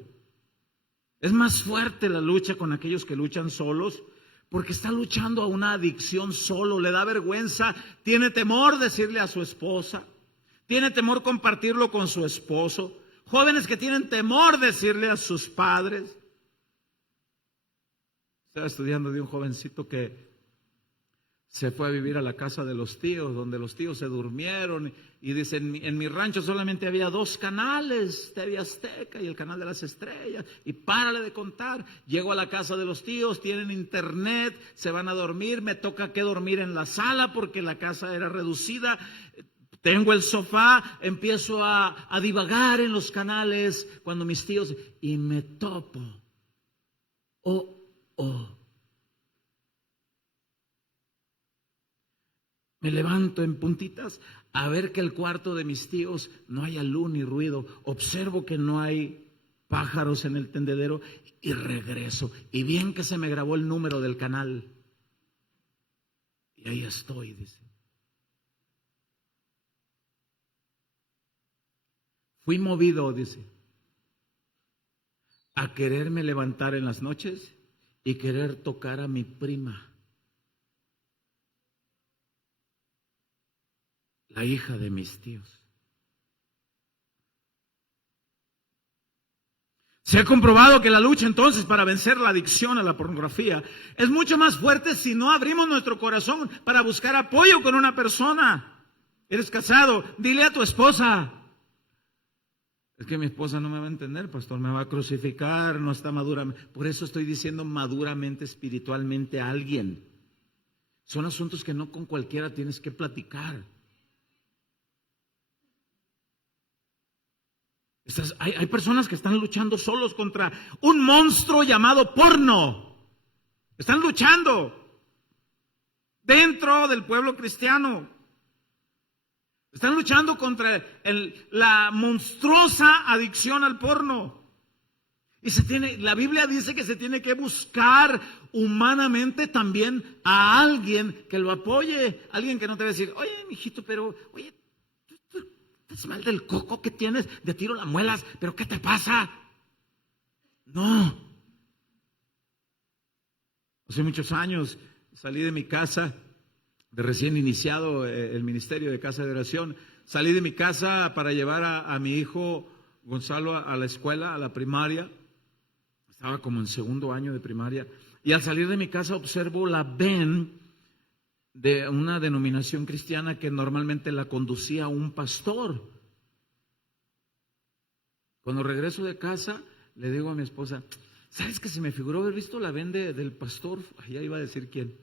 Es más fuerte la lucha con aquellos que luchan solos, porque está luchando a una adicción solo, le da vergüenza, tiene temor decirle a su esposa, tiene temor compartirlo con su esposo. Jóvenes que tienen temor decirle a sus padres. Estaba estudiando de un jovencito que se fue a vivir a la casa de los tíos, donde los tíos se durmieron, y dice, en mi rancho solamente había 2 canales, TV Azteca y el canal de las estrellas, y párale de contar. Llego a la casa de los tíos, tienen internet, se van a dormir, me toca que dormir en la sala porque la casa era reducida, tengo el sofá, empiezo a divagar en los canales cuando mis tíos, y me topo, me levanto en puntitas a ver que el cuarto de mis tíos no haya luz ni ruido. Observo que no hay pájaros en el tendedero y regreso. Y bien que se me grabó el número del canal. Y ahí estoy, dice. Fui movido, dice, a quererme levantar en las noches y querer tocar a mi prima, la hija de mis tíos. Se ha comprobado que la lucha entonces para vencer la adicción a la pornografía es mucho más fuerte si no abrimos nuestro corazón para buscar apoyo con una persona. Eres casado, dile a tu esposa. Es que mi esposa no me va a entender, pastor, me va a crucificar, no está madura. Por eso estoy diciendo maduramente, espiritualmente a alguien. Son asuntos que no con cualquiera tienes que platicar. Hay personas que están luchando solos contra un monstruo llamado porno. Están luchando dentro del pueblo cristiano. Están luchando contra la monstruosa adicción al porno. La Biblia dice que se tiene que buscar humanamente también a alguien que lo apoye. Alguien que no te va a decir, oye, mijito, pero, oye, ¿estás mal del coco que tienes? De tiro las muelas, ¿pero qué te pasa? No. Hace muchos años salí de mi casa, de recién iniciado el ministerio de casa de oración, salí de mi casa para llevar a mi hijo Gonzalo a la escuela, a la primaria. Estaba como en 2º año de primaria. Y al salir de mi casa observo la ven de una denominación cristiana que normalmente la conducía un pastor. Cuando regreso de casa, le digo a mi esposa, ¿sabes que se me figuró haber visto la vende del pastor? Ya iba a decir quién.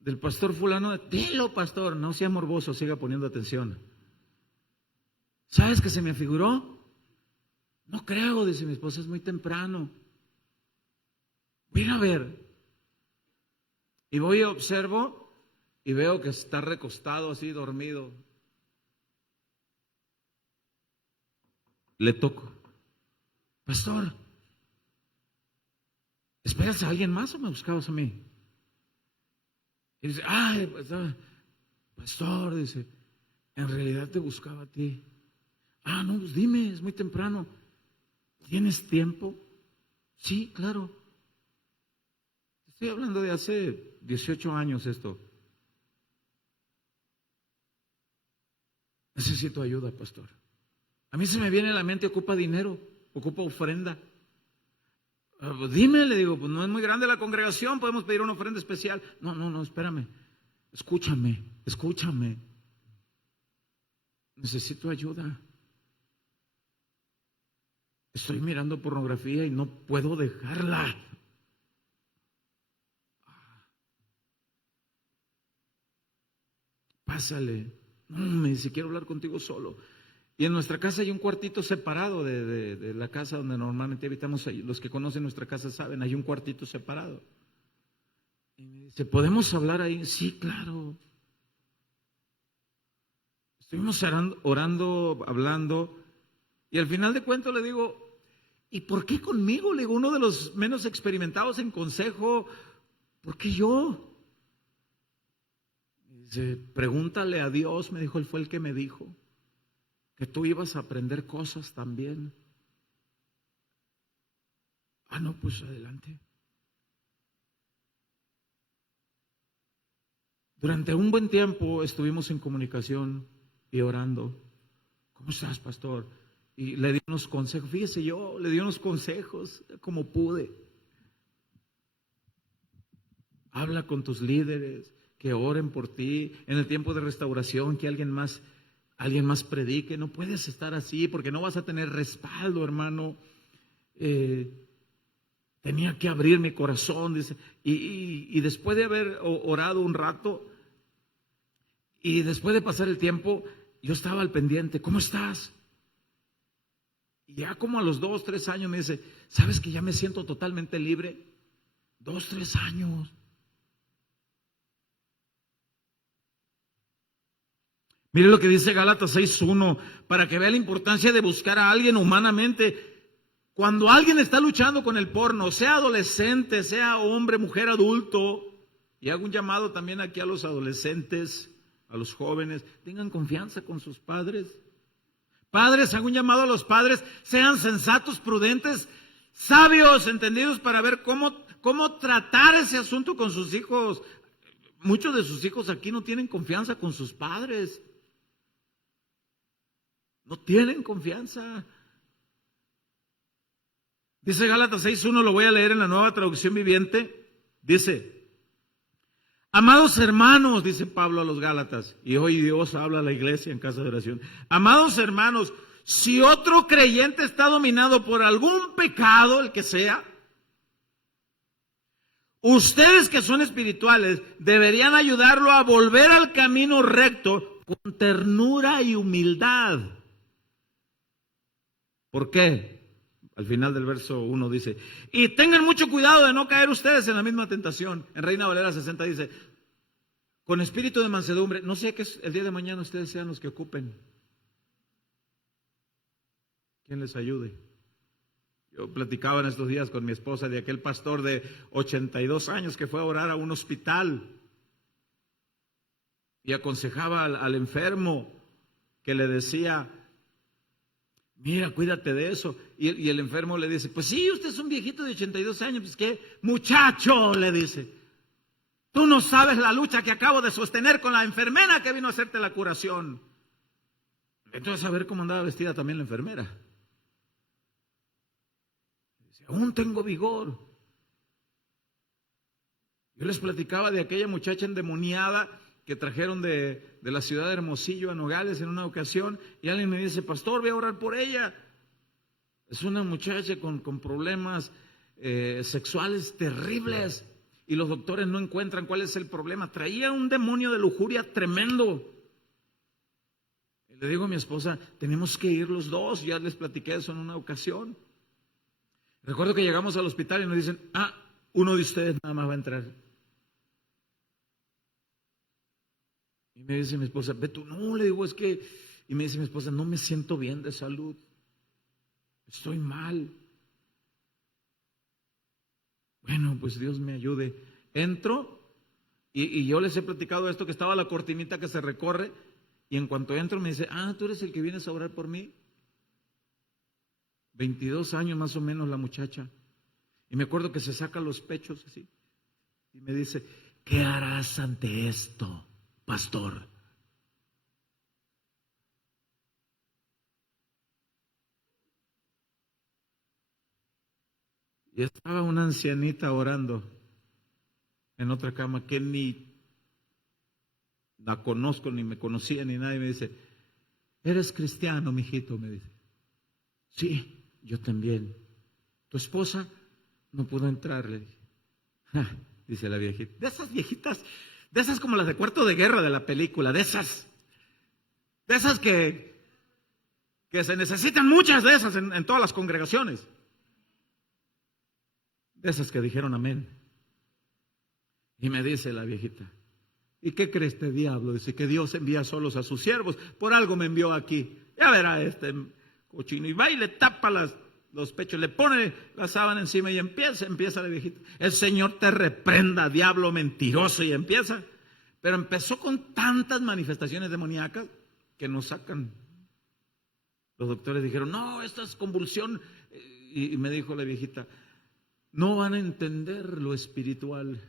Del pastor fulano. Dilo, pastor, no sea morboso, siga poniendo atención. ¿Sabes que se me figuró? No creo, dice mi esposa, es muy temprano. Voy a ir a ver. Y voy y observo y veo que está recostado así, dormido. Le toco. Pastor, ¿esperas a alguien más o me buscabas a mí? Y dice, ay, pastor, dice, en realidad te buscaba a ti. Ah, no, pues dime, es muy temprano. ¿Tienes tiempo? Sí, claro. Estoy hablando de hace 18 años esto. Necesito ayuda, pastor. A mí se me viene a la mente, ocupa dinero, ocupa ofrenda. Pues dime, le digo, pues no es muy grande la congregación, podemos pedir una ofrenda especial. No, espérame. Escúchame. Necesito ayuda. Estoy mirando pornografía y no puedo dejarla. Pásale. No, me dice, quiero hablar contigo solo. Y en nuestra casa hay un cuartito separado de la casa donde normalmente habitamos. Los que conocen nuestra casa saben, hay un cuartito separado. Y me dice, ¿podemos hablar ahí? Sí, claro. Estuvimos orando, hablando, y al final de cuentas le digo, ¿y por qué conmigo? Le digo, uno de los menos experimentados en consejo, ¿por qué yo? Dice, pregúntale a Dios, me dijo, Él fue el que me dijo que tú ibas a aprender cosas también. Ah, no, pues adelante. Durante un buen tiempo estuvimos en comunicación y orando. ¿Cómo estás, pastor? Y le di unos consejos. Fíjese, yo le di unos consejos como pude. Habla con tus líderes, que oren por ti. En el tiempo de restauración, que alguien más predique. No puedes estar así porque no vas a tener respaldo, hermano. Tenía que abrir mi corazón, dice. Y después de haber orado un rato, y después de pasar el tiempo, yo estaba al pendiente. ¿Cómo estás? Y ya como a los 2, 3 años me dice, ¿sabes que ya me siento totalmente libre? 2, 3 años. Mire lo que dice Gálatas 6:1, para que vea la importancia de buscar a alguien humanamente. Cuando alguien está luchando con el porno, sea adolescente, sea hombre, mujer, adulto, y hago un llamado también aquí a los adolescentes, a los jóvenes, tengan confianza con sus padres. Padres, hago un llamado a los padres, sean sensatos, prudentes, sabios, entendidos para ver cómo tratar ese asunto con sus hijos. Muchos de sus hijos aquí no tienen confianza con sus padres. No tienen confianza. Dice Gálatas 6:1, lo voy a leer en la Nueva Traducción Viviente. Dice, amados hermanos, dice Pablo a los Gálatas, y hoy Dios habla a la iglesia en casa de oración. Amados hermanos, si otro creyente está dominado por algún pecado, el que sea, ustedes que son espirituales deberían ayudarlo a volver al camino recto con ternura y humildad. ¿Por qué? Al final del verso 1 dice, y tengan mucho cuidado de no caer ustedes en la misma tentación. En Reina Valera 60 dice, con espíritu de mansedumbre, no sea que el día de mañana ustedes sean los que ocupen. ¿Quién les ayude? Yo platicaba en estos días con mi esposa de aquel pastor de 82 años que fue a orar a un hospital y aconsejaba al enfermo, que le decía, mira, cuídate de eso. Y el enfermo le dice, pues sí, usted es un viejito de 82 años, pues qué, muchacho, le dice, tú no sabes la lucha que acabo de sostener con la enfermera que vino a hacerte la curación. Entonces a ver cómo andaba vestida también la enfermera. Dice, aún tengo vigor. Yo les platicaba de aquella muchacha endemoniada que trajeron de la ciudad de Hermosillo a Nogales en una ocasión, y alguien me dice, pastor, voy a orar por ella. Es una muchacha con problemas sexuales terribles y los doctores no encuentran cuál es el problema. Traía un demonio de lujuria tremendo. Y le digo a mi esposa, tenemos que ir los dos. Ya les platiqué eso en una ocasión. Recuerdo que llegamos al hospital y nos dicen, uno de ustedes nada más va a entrar. Y me dice mi esposa, ve tú, no, le digo, es que, y me dice mi esposa, no me siento bien de salud. Estoy mal. Bueno, pues Dios me ayude. Entro y yo les he platicado esto, que estaba la cortinita que se recorre y en cuanto entro me dice, tú eres el que vienes a orar por mí. 22 años más o menos la muchacha. Y me acuerdo que se saca los pechos así y me dice, ¿qué harás ante esto, pastor? Y estaba una ancianita orando en otra cama que ni la conozco, ni me conocía, ni nadie. Me dice, ¿eres cristiano, mijito? Me dice. Sí, yo también. ¿Tu esposa? No pudo entrar, le dije. Dice la viejita. De esas viejitas, de esas como las de Cuarto de Guerra de la película, de esas que se necesitan muchas de esas en todas las congregaciones. De esas que dijeron amén. Y me dice la viejita, ¿y qué cree este diablo? Dice que Dios envía solos a sus siervos, por algo me envió aquí. Ya verá este cochino. Y va y le tapa los pechos, le pone la sábana encima y empieza la viejita. El Señor te reprenda, diablo mentiroso, y empieza. Pero empezó con tantas manifestaciones demoníacas que nos sacan. Los doctores dijeron, no, esta es convulsión. Y me dijo la viejita, no van a entender lo espiritual.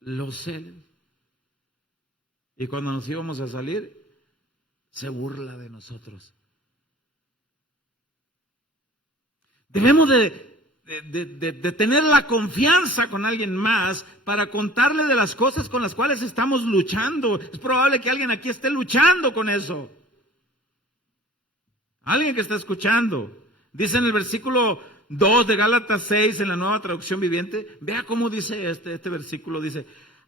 Lo sé. Y cuando nos íbamos a salir, se burla de nosotros. Debemos de tener la confianza con alguien más para contarle de las cosas con las cuales estamos luchando. Es probable que alguien aquí esté luchando con eso. Alguien que está escuchando. Dice en el versículo 2 de Gálatas 6 en la Nueva Traducción Viviente, vea cómo dice este versículo, dice,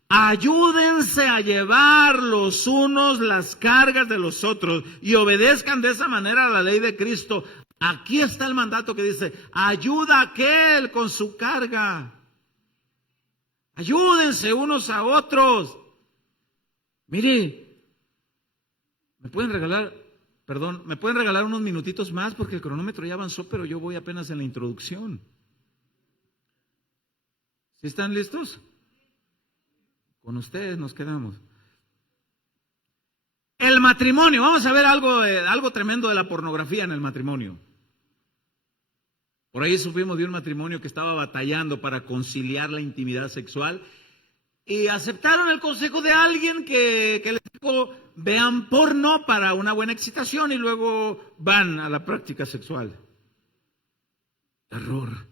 ayúdense a llevar los unos las cargas de los otros y obedezcan de esa manera a la ley de Cristo. Aquí está el mandato que dice, ayuda a aquel con su carga. Ayúdense unos a otros. Mire, ¿me pueden regalar unos minutitos más? Porque el cronómetro ya avanzó, pero yo voy apenas en la introducción. ¿Sí están listos? Con ustedes nos quedamos. El matrimonio. Vamos a ver algo tremendo de la pornografía en el matrimonio. Por ahí supimos de un matrimonio que estaba batallando para conciliar la intimidad sexual y aceptaron el consejo de alguien que les dijo, vean porno para una buena excitación y luego van a la práctica sexual. Error.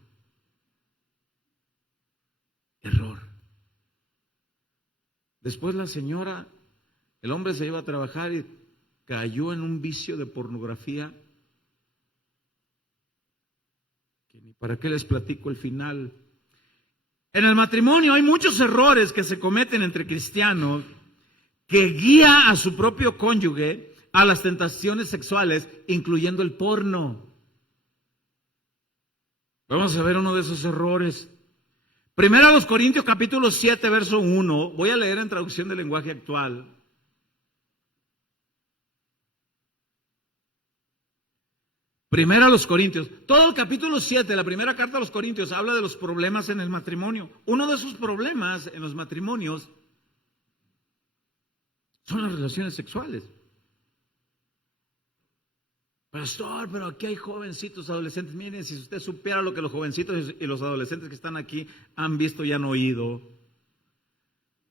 Después el hombre se iba a trabajar y cayó en un vicio de pornografía. Que ni para qué les platico el final. En el matrimonio hay muchos errores que se cometen entre cristianos que guía a su propio cónyuge a las tentaciones sexuales, incluyendo el porno. Vamos a ver uno de esos errores. Primero a los Corintios capítulo 7, verso 1. Voy a leer en traducción del lenguaje actual. Primero a los Corintios. Todo el capítulo 7, la primera carta a los Corintios, habla de los problemas en el matrimonio. Uno de esos problemas en los matrimonios son las relaciones sexuales. Pastor, pero aquí hay jovencitos, adolescentes. Miren, si usted supiera lo que los jovencitos y los adolescentes que están aquí han visto y han oído.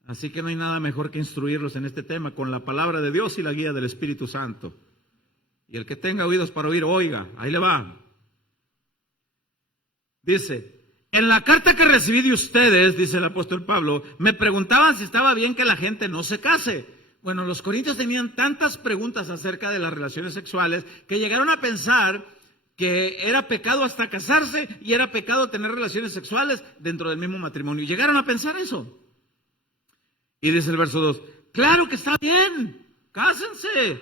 Así que no hay nada mejor que instruirlos en este tema con la palabra de Dios y la guía del Espíritu Santo. Y el que tenga oídos para oír, oiga. Ahí le va. Dice, en la carta que recibí de ustedes, dice el apóstol Pablo, me preguntaban si estaba bien que la gente no se case. Bueno, los corintios tenían tantas preguntas acerca de las relaciones sexuales que llegaron a pensar que era pecado hasta casarse y era pecado tener relaciones sexuales dentro del mismo matrimonio. Llegaron a pensar eso. Y dice el verso 2, claro que está bien, cásense.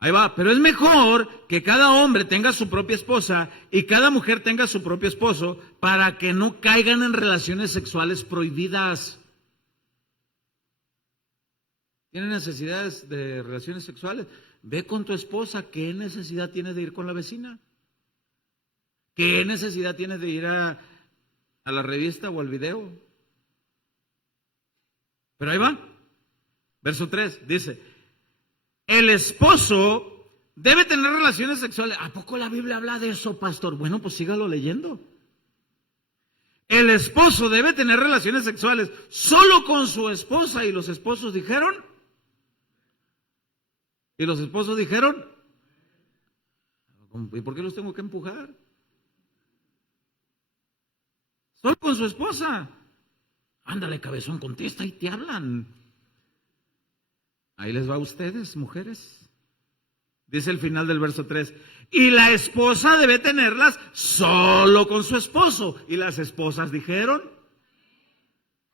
Ahí va, pero es mejor que cada hombre tenga su propia esposa y cada mujer tenga su propio esposo para que no caigan en relaciones sexuales prohibidas. ¿Tienen necesidades de relaciones sexuales? Ve con tu esposa. ¿Qué necesidad tienes de ir con la vecina? ¿Qué necesidad tienes de ir a la revista o al video? Pero ahí va. Verso 3 dice, el esposo debe tener relaciones sexuales. ¿A poco la Biblia habla de eso, pastor? Bueno, pues sígalo leyendo. El esposo debe tener relaciones sexuales solo con su esposa. Y los esposos dijeron... ¿Y los esposos dijeron? ¿Y por qué los tengo que empujar? Solo con su esposa. Ándale, cabezón, contesta y te hablan. Ahí les va a ustedes, mujeres. Dice el final del verso 3. Y la esposa debe tenerlas solo con su esposo. Y las esposas dijeron.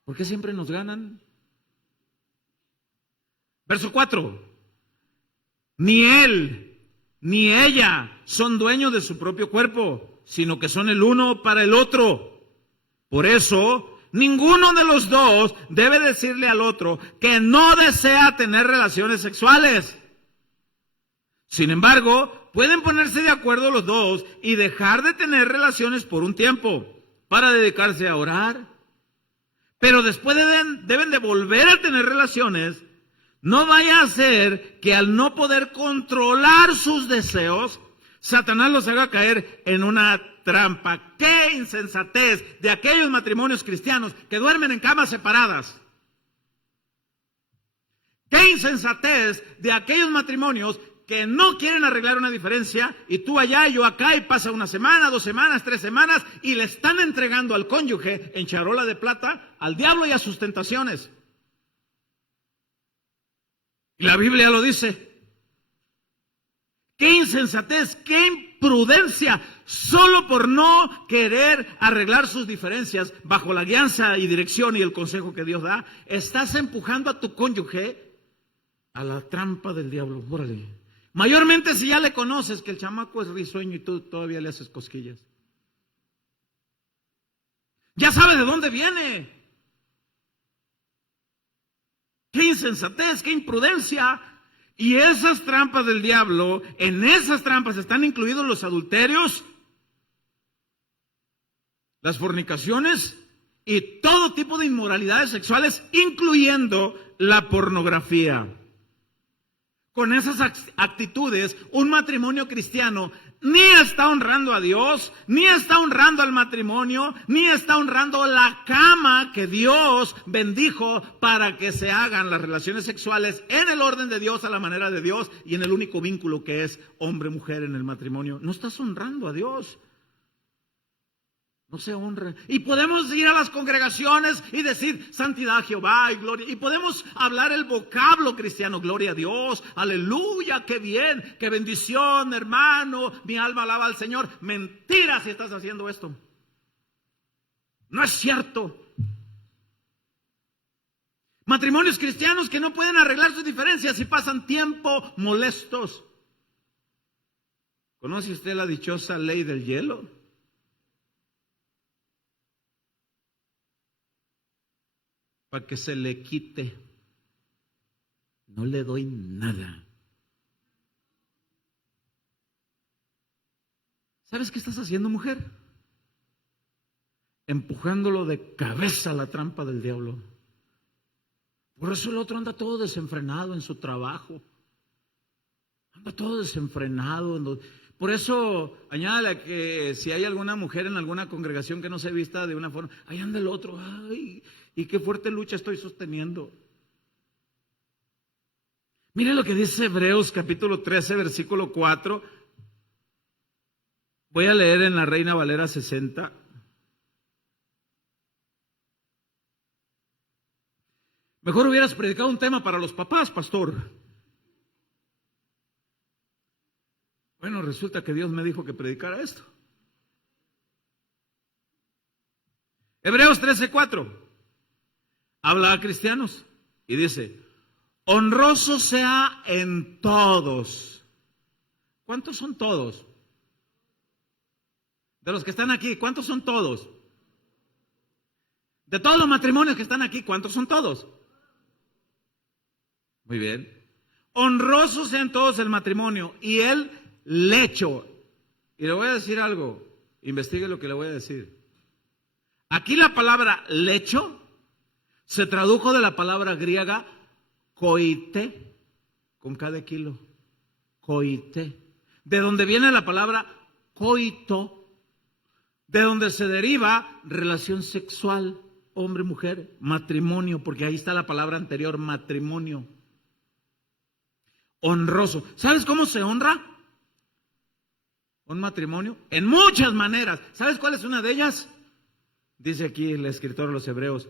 ¿Por qué siempre nos ganan? Verso 4. Ni él ni ella son dueños de su propio cuerpo, sino que son el uno para el otro. Por eso, ninguno de los dos debe decirle al otro que no desea tener relaciones sexuales. Sin embargo, pueden ponerse de acuerdo los dos y dejar de tener relaciones por un tiempo para dedicarse a orar. Pero después deben de volver a tener relaciones. No vaya a ser que al no poder controlar sus deseos, Satanás los haga caer en una trampa. ¡Qué insensatez de aquellos matrimonios cristianos que duermen en camas separadas! ¡Qué insensatez de aquellos matrimonios que no quieren arreglar una diferencia y tú allá y yo acá y pasa una semana, 2 semanas, 3 semanas y le están entregando al cónyuge en charola de plata al diablo y a sus tentaciones! Y la Biblia lo dice. ¡Qué insensatez! ¡Qué imprudencia! Solo por no querer arreglar sus diferencias bajo la guianza y dirección y el consejo que Dios da, estás empujando a tu cónyuge a la trampa del diablo. Órale. Mayormente si ya le conoces que el chamaco es risueño y tú todavía le haces cosquillas. Ya sabes de dónde viene. ¡Qué insensatez! ¡Qué imprudencia! Y esas trampas del diablo, en esas trampas están incluidos los adulterios, las fornicaciones y todo tipo de inmoralidades sexuales, incluyendo la pornografía. Con esas actitudes, un matrimonio cristiano ni está honrando a Dios, ni está honrando al matrimonio, ni está honrando la cama que Dios bendijo para que se hagan las relaciones sexuales en el orden de Dios, a la manera de Dios y en el único vínculo que es hombre-mujer en el matrimonio. No estás honrando a Dios. No se honra. Y podemos ir a las congregaciones y decir santidad a Jehová y gloria. Y podemos hablar el vocablo cristiano, gloria a Dios, aleluya, qué bien, qué bendición, hermano, mi alma alaba al Señor. Mentira si estás haciendo esto. No es cierto. Matrimonios cristianos que no pueden arreglar sus diferencias y pasan tiempo molestos. ¿Conoce usted la dichosa ley del hielo? Para que se le quite. No le doy nada. ¿Sabes qué estás haciendo, mujer? Empujándolo de cabeza a la trampa del diablo. Por eso el otro anda todo desenfrenado en su trabajo. Anda todo desenfrenado. Por eso, añádale que si hay alguna mujer en alguna congregación que no se vista de una forma, ahí anda el otro. Ay, y qué fuerte lucha estoy sosteniendo. Mire lo que dice Hebreos capítulo 13, versículo 4. Voy a leer en la Reina Valera 60. Mejor hubieras predicado un tema para los papás, pastor. Bueno, resulta que Dios me dijo que predicara esto. Hebreos 13:4 habla a cristianos y dice: honroso sea en todos. ¿Cuántos son todos? De los que están aquí, ¿cuántos son todos? De todos los matrimonios que están aquí, ¿cuántos son todos? Muy bien. Honroso sea en todos el matrimonio y el lecho. Y le voy a decir algo, investigue lo que le voy a decir. Aquí la palabra lecho se tradujo de la palabra griega koite, con cada kilo. Koite. De donde viene la palabra coito, de donde se deriva relación sexual, hombre-mujer, matrimonio, porque ahí está la palabra anterior, matrimonio. Honroso. ¿Sabes cómo se honra un matrimonio? En muchas maneras. ¿Sabes cuál es una de ellas? Dice aquí el escritor de los Hebreos: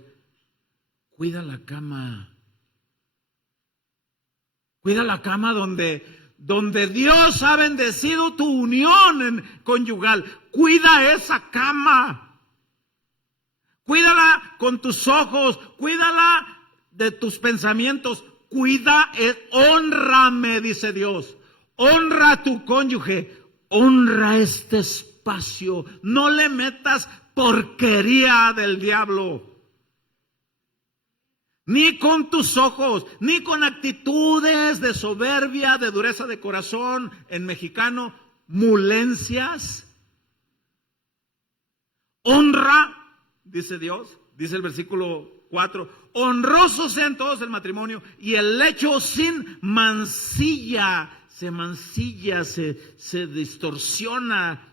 cuida la cama. Cuida la cama donde Dios ha bendecido tu unión conyugal. Cuida esa cama. Cuídala con tus ojos. Cuídala de tus pensamientos. Cuida, hónrame, dice Dios. Honra a tu cónyuge. Honra este espacio. No le metas porquería del diablo. Ni con tus ojos, ni con actitudes de soberbia, de dureza de corazón, en mexicano, mulencias. Honra, dice Dios, dice el versículo 4, honrosos sean todos el matrimonio y el lecho sin mancilla, se mancilla, se distorsiona.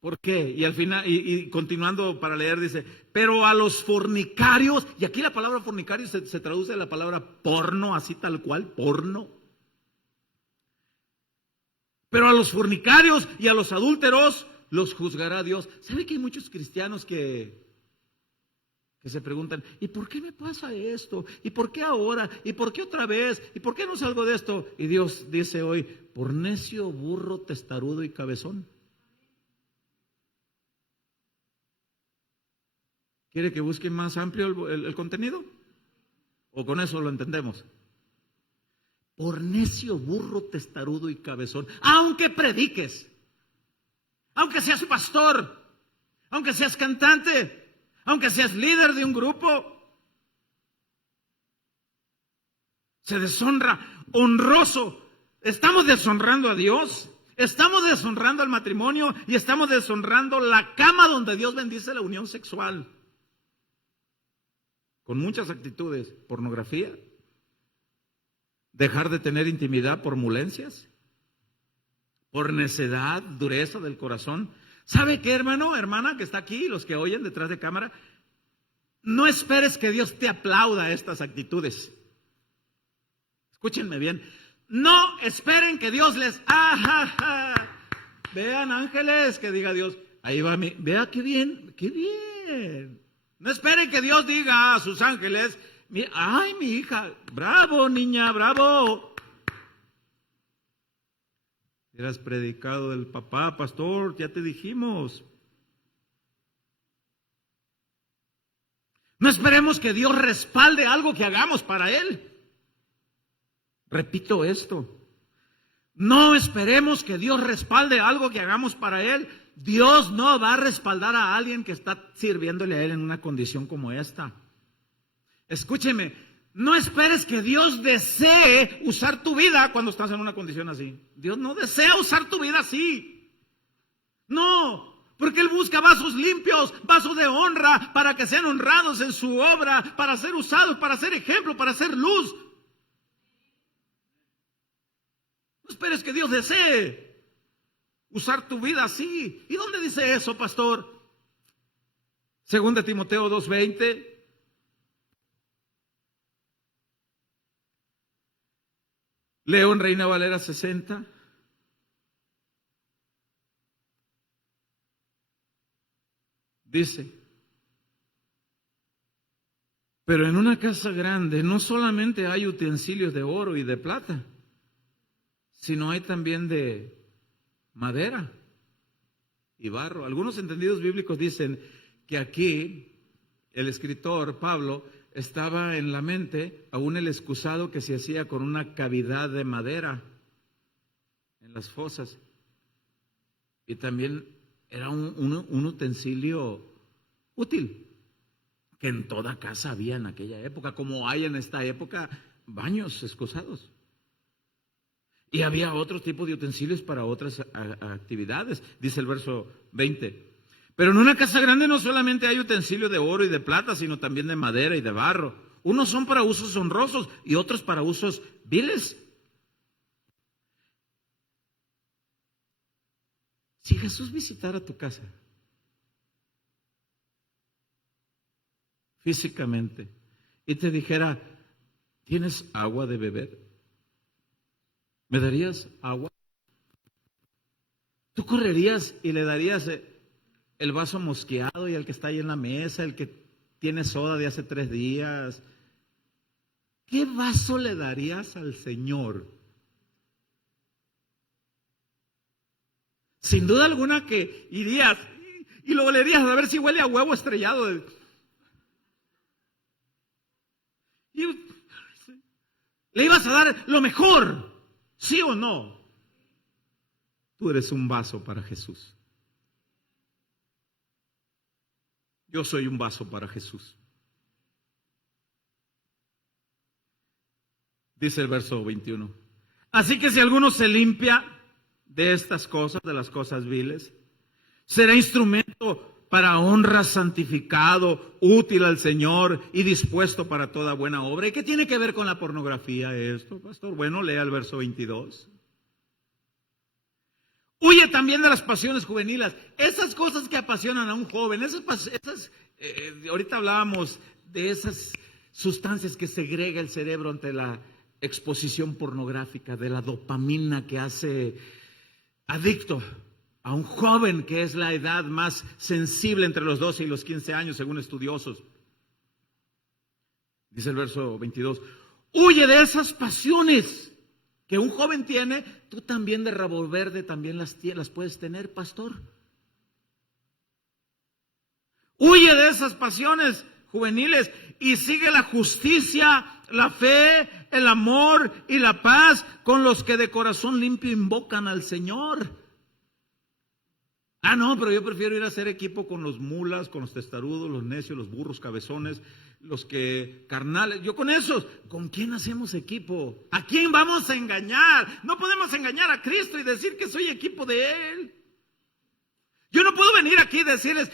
¿Por qué? Y al final, y continuando para leer, dice: pero a los fornicarios, y aquí la palabra fornicario se traduce de la palabra porno, así tal cual, porno. Pero a los fornicarios y a los adúlteros los juzgará Dios. ¿Sabe que hay muchos cristianos que se preguntan: ¿y por qué me pasa esto? ¿Y por qué ahora? ¿Y por qué otra vez? ¿Y por qué no salgo de esto? Y Dios dice hoy: por necio, burro, testarudo y cabezón. ¿Quiere que busque más amplio el contenido? ¿O con eso lo entendemos? Por necio, burro, testarudo y cabezón. Aunque prediques, aunque seas pastor, aunque seas cantante, aunque seas líder de un grupo, se deshonra. Honroso. Estamos deshonrando a Dios. Estamos deshonrando al matrimonio y estamos deshonrando la cama donde Dios bendice la unión sexual. Con muchas actitudes: pornografía, dejar de tener intimidad por mulencias, por necedad, dureza del corazón. ¿Sabe qué, hermano, hermana que está aquí, los que oyen detrás de cámara? No esperes que Dios te aplauda estas actitudes. Escúchenme bien. No esperen que Dios les... Vean, ángeles, que diga Dios: ahí va vea qué bien, qué bien. No esperen que Dios diga a sus ángeles: ay, mi hija, bravo, niña, bravo. Eras predicado del papá, pastor, ya te dijimos. No esperemos que Dios respalde algo que hagamos para Él. Repito esto. No esperemos que Dios respalde algo que hagamos para Él. Dios no va a respaldar a alguien que está sirviéndole a Él en una condición como esta. Escúcheme, no esperes que Dios desee usar tu vida cuando estás en una condición así. Dios no desea usar tu vida así. No, porque Él busca vasos limpios, vasos de honra, para que sean honrados en su obra, para ser usados, para ser ejemplo, para ser luz. No esperes que Dios desee usar tu vida así. ¿Y dónde dice eso, pastor? 2 Timoteo 2:20. Leo en Reina Valera 60. Dice: pero en una casa grande no solamente hay utensilios de oro y de plata, sino hay también de madera y barro. Algunos entendidos bíblicos dicen que aquí el escritor Pablo estaba en la mente aún el excusado que se hacía con una cavidad de madera en las fosas, y también era un utensilio útil que en toda casa había en aquella época, como hay en esta época baños excusados. Y había otro tipo de utensilios para otras actividades, dice el verso 20. Pero en una casa grande no solamente hay utensilios de oro y de plata, sino también de madera y de barro. Unos son para usos honrosos y otros para usos viles. Si Jesús visitara tu casa físicamente y te dijera, ¿tienes agua de beber? ¿Me darías agua? ¿Tú correrías y le darías el vaso mosqueado y el que está ahí en la mesa, el que tiene soda de hace 3 días? ¿Qué vaso le darías al Señor? Sin duda alguna que irías y lo olerías a ver si huele a huevo estrellado. Y le ibas a dar lo mejor, ¿sí o no? Tú eres un vaso para Jesús. Yo soy un vaso para Jesús. Dice el verso 21. Así que si alguno se limpia de estas cosas, de las cosas viles, será instrumento para honra, santificado, útil al Señor y dispuesto para toda buena obra. ¿Y qué tiene que ver con la pornografía esto, pastor? Bueno, lea el verso 22. Huye también de las pasiones juveniles, esas cosas que apasionan a un joven, ahorita hablábamos de esas sustancias que segrega el cerebro ante la exposición pornográfica, de la dopamina que hace adicto a un joven, que es la edad más sensible entre los 12 y los 15 años, según estudiosos. Dice el verso 22, huye de esas pasiones que un joven tiene, tú también de rabo verde también las puedes tener, pastor. Huye de esas pasiones juveniles y sigue la justicia, la fe, el amor y la paz con los que de corazón limpio invocan al Señor. Ah, no, pero yo prefiero ir a hacer equipo con los mulas, con los testarudos, los necios, los burros cabezones, los que carnales. Yo con esos, ¿con quién hacemos equipo? ¿A quién vamos a engañar? No podemos engañar a Cristo y decir que soy equipo de Él. Yo no puedo venir aquí y decirles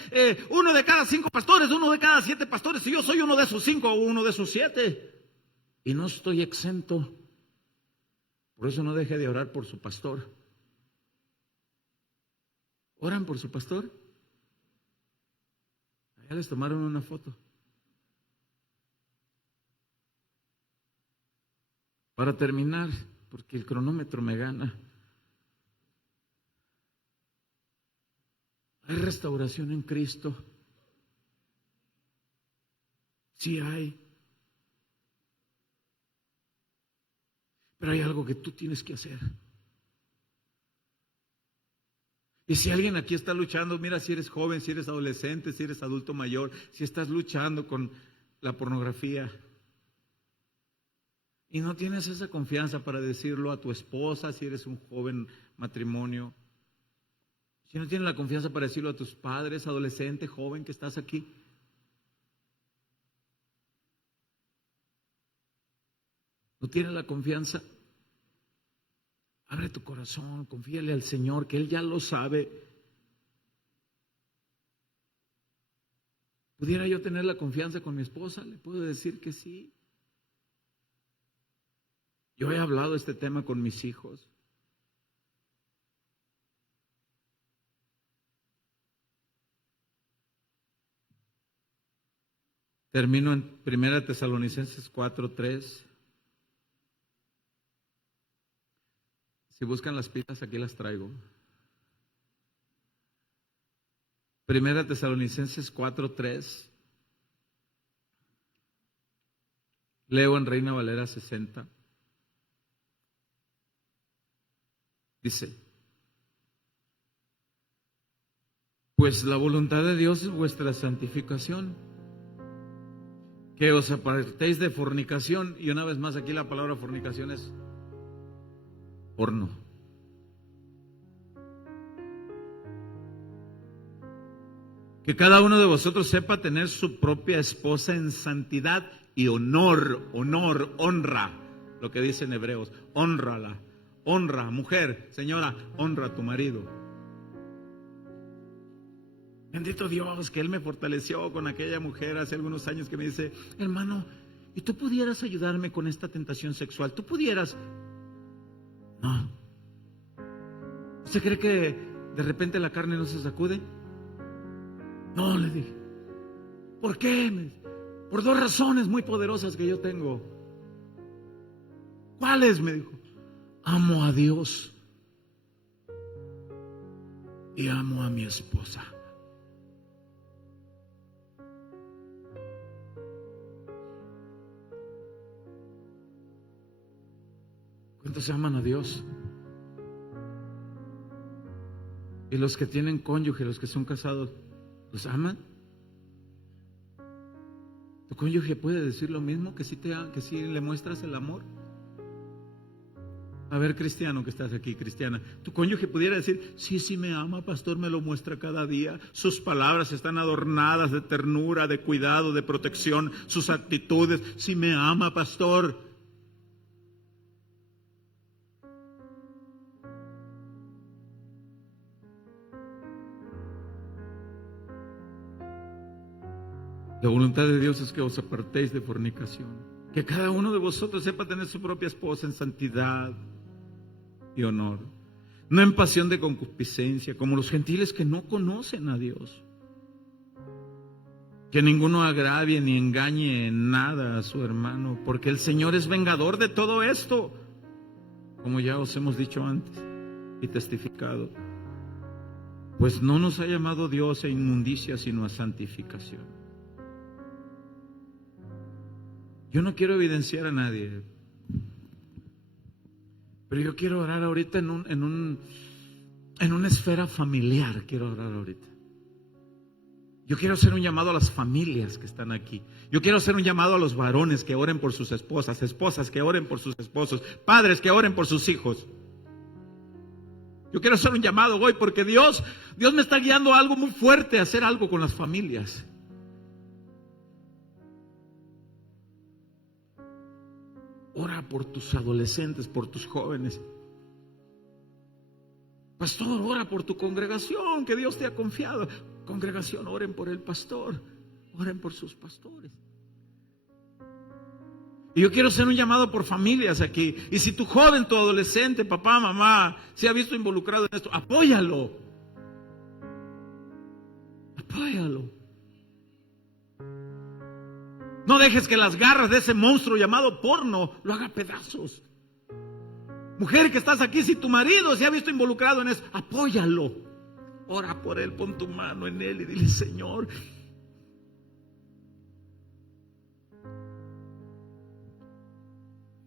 1 de cada 5 pastores, 1 de cada 7 pastores, si yo soy uno de esos 5 o uno de esos 7. Y no estoy exento. Por eso no deje de orar por su pastor. ¿Oran por su pastor? Allá les tomaron una foto. Para terminar, porque el cronómetro me gana. ¿Hay restauración en Cristo? Sí hay. Pero hay algo que tú tienes que hacer. Y si alguien aquí está luchando, mira, si eres joven, si eres adolescente, si eres adulto mayor, si estás luchando con la pornografía y no tienes esa confianza para decirlo a tu esposa, si eres un joven matrimonio, si no tienes la confianza para decirlo a tus padres, adolescente, joven que estás aquí, no tienes la confianza, abre tu corazón, confíale al Señor, que Él ya lo sabe. ¿Pudiera yo tener la confianza con mi esposa? ¿Le puedo decir que sí? Yo he hablado este tema con mis hijos. Termino en 1 Tesalonicenses 4:3. Si buscan las pilas, aquí las traigo. 1 Tesalonicenses 4:3. Leo en Reina Valera 60. Dice, pues la voluntad de Dios es vuestra santificación, que os apartéis de fornicación. Y una vez más, aquí la palabra fornicación es porno. Que cada uno de vosotros sepa tener su propia esposa en santidad y honor, honra, lo que dice en Hebreos, hónrala, honra, mujer, señora, honra a tu marido. Bendito Dios, que Él me fortaleció con aquella mujer hace algunos años que me dice, hermano, ¿y tú pudieras ayudarme con esta tentación sexual? ¿Tú pudieras? No. ¿Usted cree que de repente la carne no se sacude? No, le dije. ¿Por qué? Por 2 razones muy poderosas que yo tengo. ¿Cuáles? Me dijo. Amo a Dios y amo a mi esposa. ¿Cuántos aman a Dios? Y los que tienen cónyuge, los que son casados, ¿los aman? ¿Tu cónyuge puede decir lo mismo? ¿Que sí le muestras el amor? A ver, cristiano que estás aquí, cristiana, ¿tu cónyuge pudiera decir, sí me ama, pastor, me lo muestra cada día? Sus palabras están adornadas de ternura, de cuidado, de protección, sus actitudes, sí me ama, pastor. La voluntad de Dios es que os apartéis de fornicación, que cada uno de vosotros sepa tener su propia esposa en santidad y honor, no en pasión de concupiscencia, como los gentiles que no conocen a Dios. Que ninguno agravie ni engañe en nada a su hermano, porque el Señor es vengador de todo esto, como ya os hemos dicho antes y testificado. Pues no nos ha llamado Dios a inmundicia, sino a santificación. Yo no quiero evidenciar a nadie, pero yo quiero orar ahorita en una esfera familiar. Quiero orar ahorita. Yo quiero hacer un llamado a las familias que están aquí. Yo quiero hacer un llamado a los varones que oren por sus esposas, esposas que oren por sus esposos, padres que oren por sus hijos. Yo quiero hacer un llamado hoy porque Dios me está guiando a algo muy fuerte, a hacer algo con las familias. Ora por tus adolescentes, por tus jóvenes. Pastor, ora por tu congregación que Dios te ha confiado. Congregación, oren por el pastor, oren por sus pastores. Y yo quiero hacer un llamado por familias aquí. Y si tu joven, tu adolescente, papá, mamá, se ha visto involucrado en esto, apóyalo. Apóyalo. No dejes que las garras de ese monstruo llamado porno lo haga pedazos. Mujer que estás aquí, si tu marido se ha visto involucrado en eso, apóyalo. Ora por él, pon tu mano en él y dile, Señor.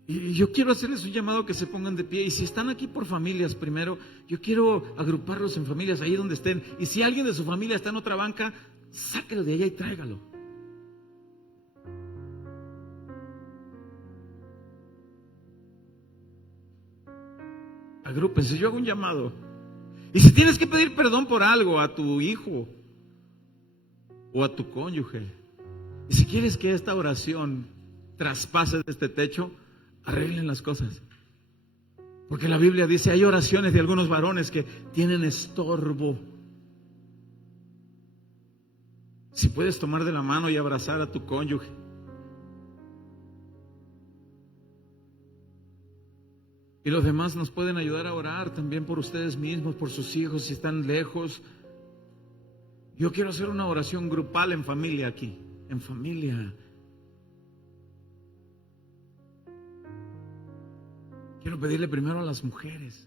Y yo quiero hacerles un llamado que se pongan de pie. Y si están aquí por familias primero, yo quiero agruparlos en familias ahí donde estén. Y si alguien de su familia está en otra banca, sáquelo de allá y tráigalo. Agrúpense, yo hago un llamado. Y si tienes que pedir perdón por algo a tu hijo o a tu cónyuge, y si quieres que esta oración traspase de este techo, arreglen las cosas. Porque la Biblia dice, hay oraciones de algunos varones que tienen estorbo. Si puedes tomar de la mano y abrazar a tu cónyuge. Y los demás nos pueden ayudar a orar también por ustedes mismos, por sus hijos, si están lejos. Yo quiero hacer una oración grupal en familia aquí, en familia. Quiero pedirle primero a las mujeres.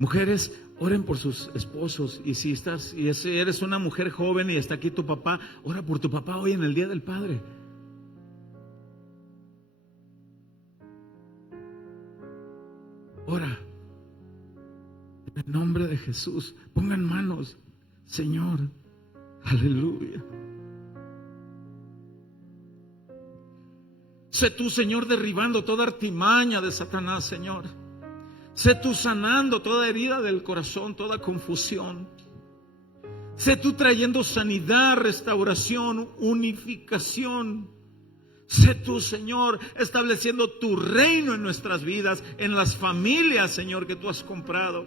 Mujeres, oren por sus esposos. Y si eres una mujer joven y está aquí tu papá, ora por tu papá hoy en el Día del Padre. Ora. Jesús. Pongan manos, Señor. Aleluya. Sé tú, Señor, derribando toda artimaña de Satanás, Señor. Sé tú sanando toda herida del corazón, toda confusión. Sé tú trayendo sanidad, restauración, unificación. Sé tú, Señor, estableciendo tu reino en nuestras vidas, en las familias, Señor, que tú has comprado.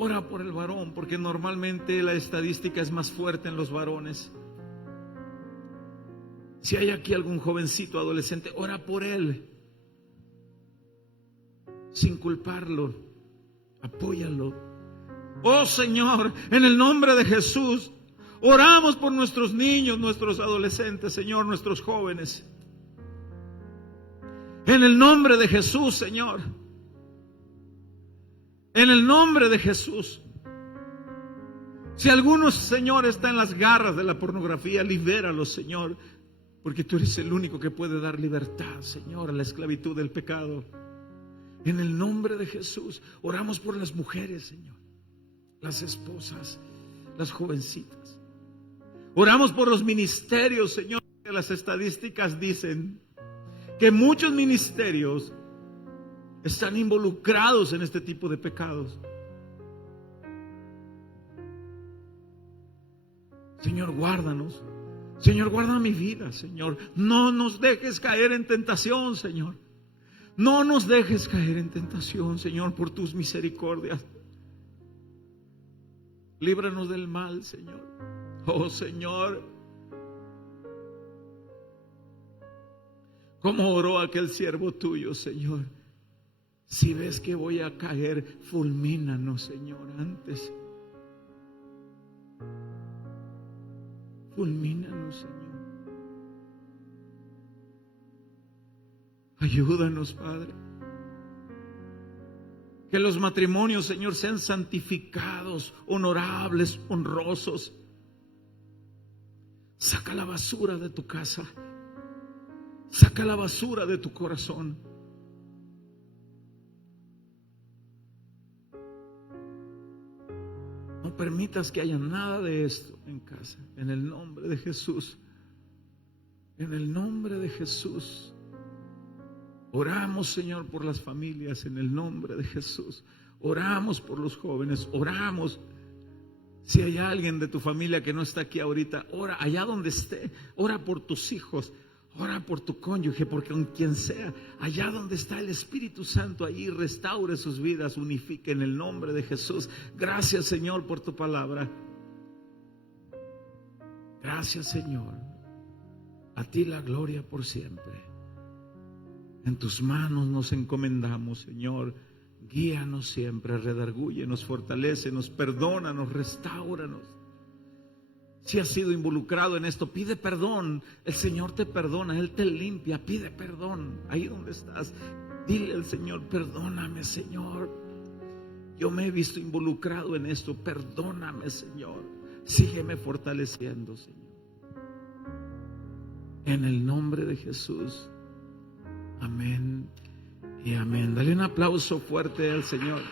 Ora por el varón, porque normalmente la estadística es más fuerte en los varones. Si hay aquí algún jovencito, adolescente, ora por él, sin culparlo, apóyalo. Oh Señor, en el nombre de Jesús, oramos por nuestros niños, nuestros adolescentes, Señor, nuestros jóvenes. En el nombre de Jesús, Señor. En el nombre de Jesús. Si alguno, Señor, está en las garras de la pornografía, libéralo, Señor, porque tú eres el único que puede dar libertad, Señor, a la esclavitud del pecado. En el nombre de Jesús, oramos por las mujeres, Señor, las esposas, las jovencitas. Oramos por los ministerios, Señor, que las estadísticas dicen que muchos ministerios están involucrados en este tipo de pecados. Señor, guárdanos. Señor, guarda mi vida, Señor. No nos dejes caer en tentación, Señor. No nos dejes caer en tentación, Señor, por tus misericordias. Líbranos del mal, Señor. Oh, Señor. Como oró aquel siervo tuyo, Señor. Si ves que voy a caer, fulmínanos, Señor, antes. Fulmínanos, Señor. Ayúdanos, Padre. Que los matrimonios, Señor, sean santificados, honorables, honrosos. Saca la basura de tu casa. Saca la basura de tu corazón. No permitas que haya nada de esto en casa. En el nombre de Jesús. En el nombre de Jesús. Oramos, Señor, por las familias. En el nombre de Jesús. Oramos por los jóvenes. Oramos. Si hay alguien de tu familia que no está aquí ahorita, ora allá donde esté. Ora por tus hijos. Ora por tu cónyuge, porque con quien sea, allá donde está el Espíritu Santo, allí restaure sus vidas, unifique en el nombre de Jesús. Gracias, Señor, por tu palabra. Gracias, Señor. A ti la gloria por siempre. En tus manos nos encomendamos, Señor. Guíanos siempre, redargúyenos, fortalécenos, perdónanos, restáuranos. Si has sido involucrado en esto, pide perdón. El Señor te perdona, Él te limpia. Pide perdón ahí donde estás. Dile al Señor, perdóname, Señor. Yo me he visto involucrado en esto. Perdóname, Señor. Sígueme fortaleciendo, Señor. En el nombre de Jesús. Amén y amén. Dale un aplauso fuerte al Señor.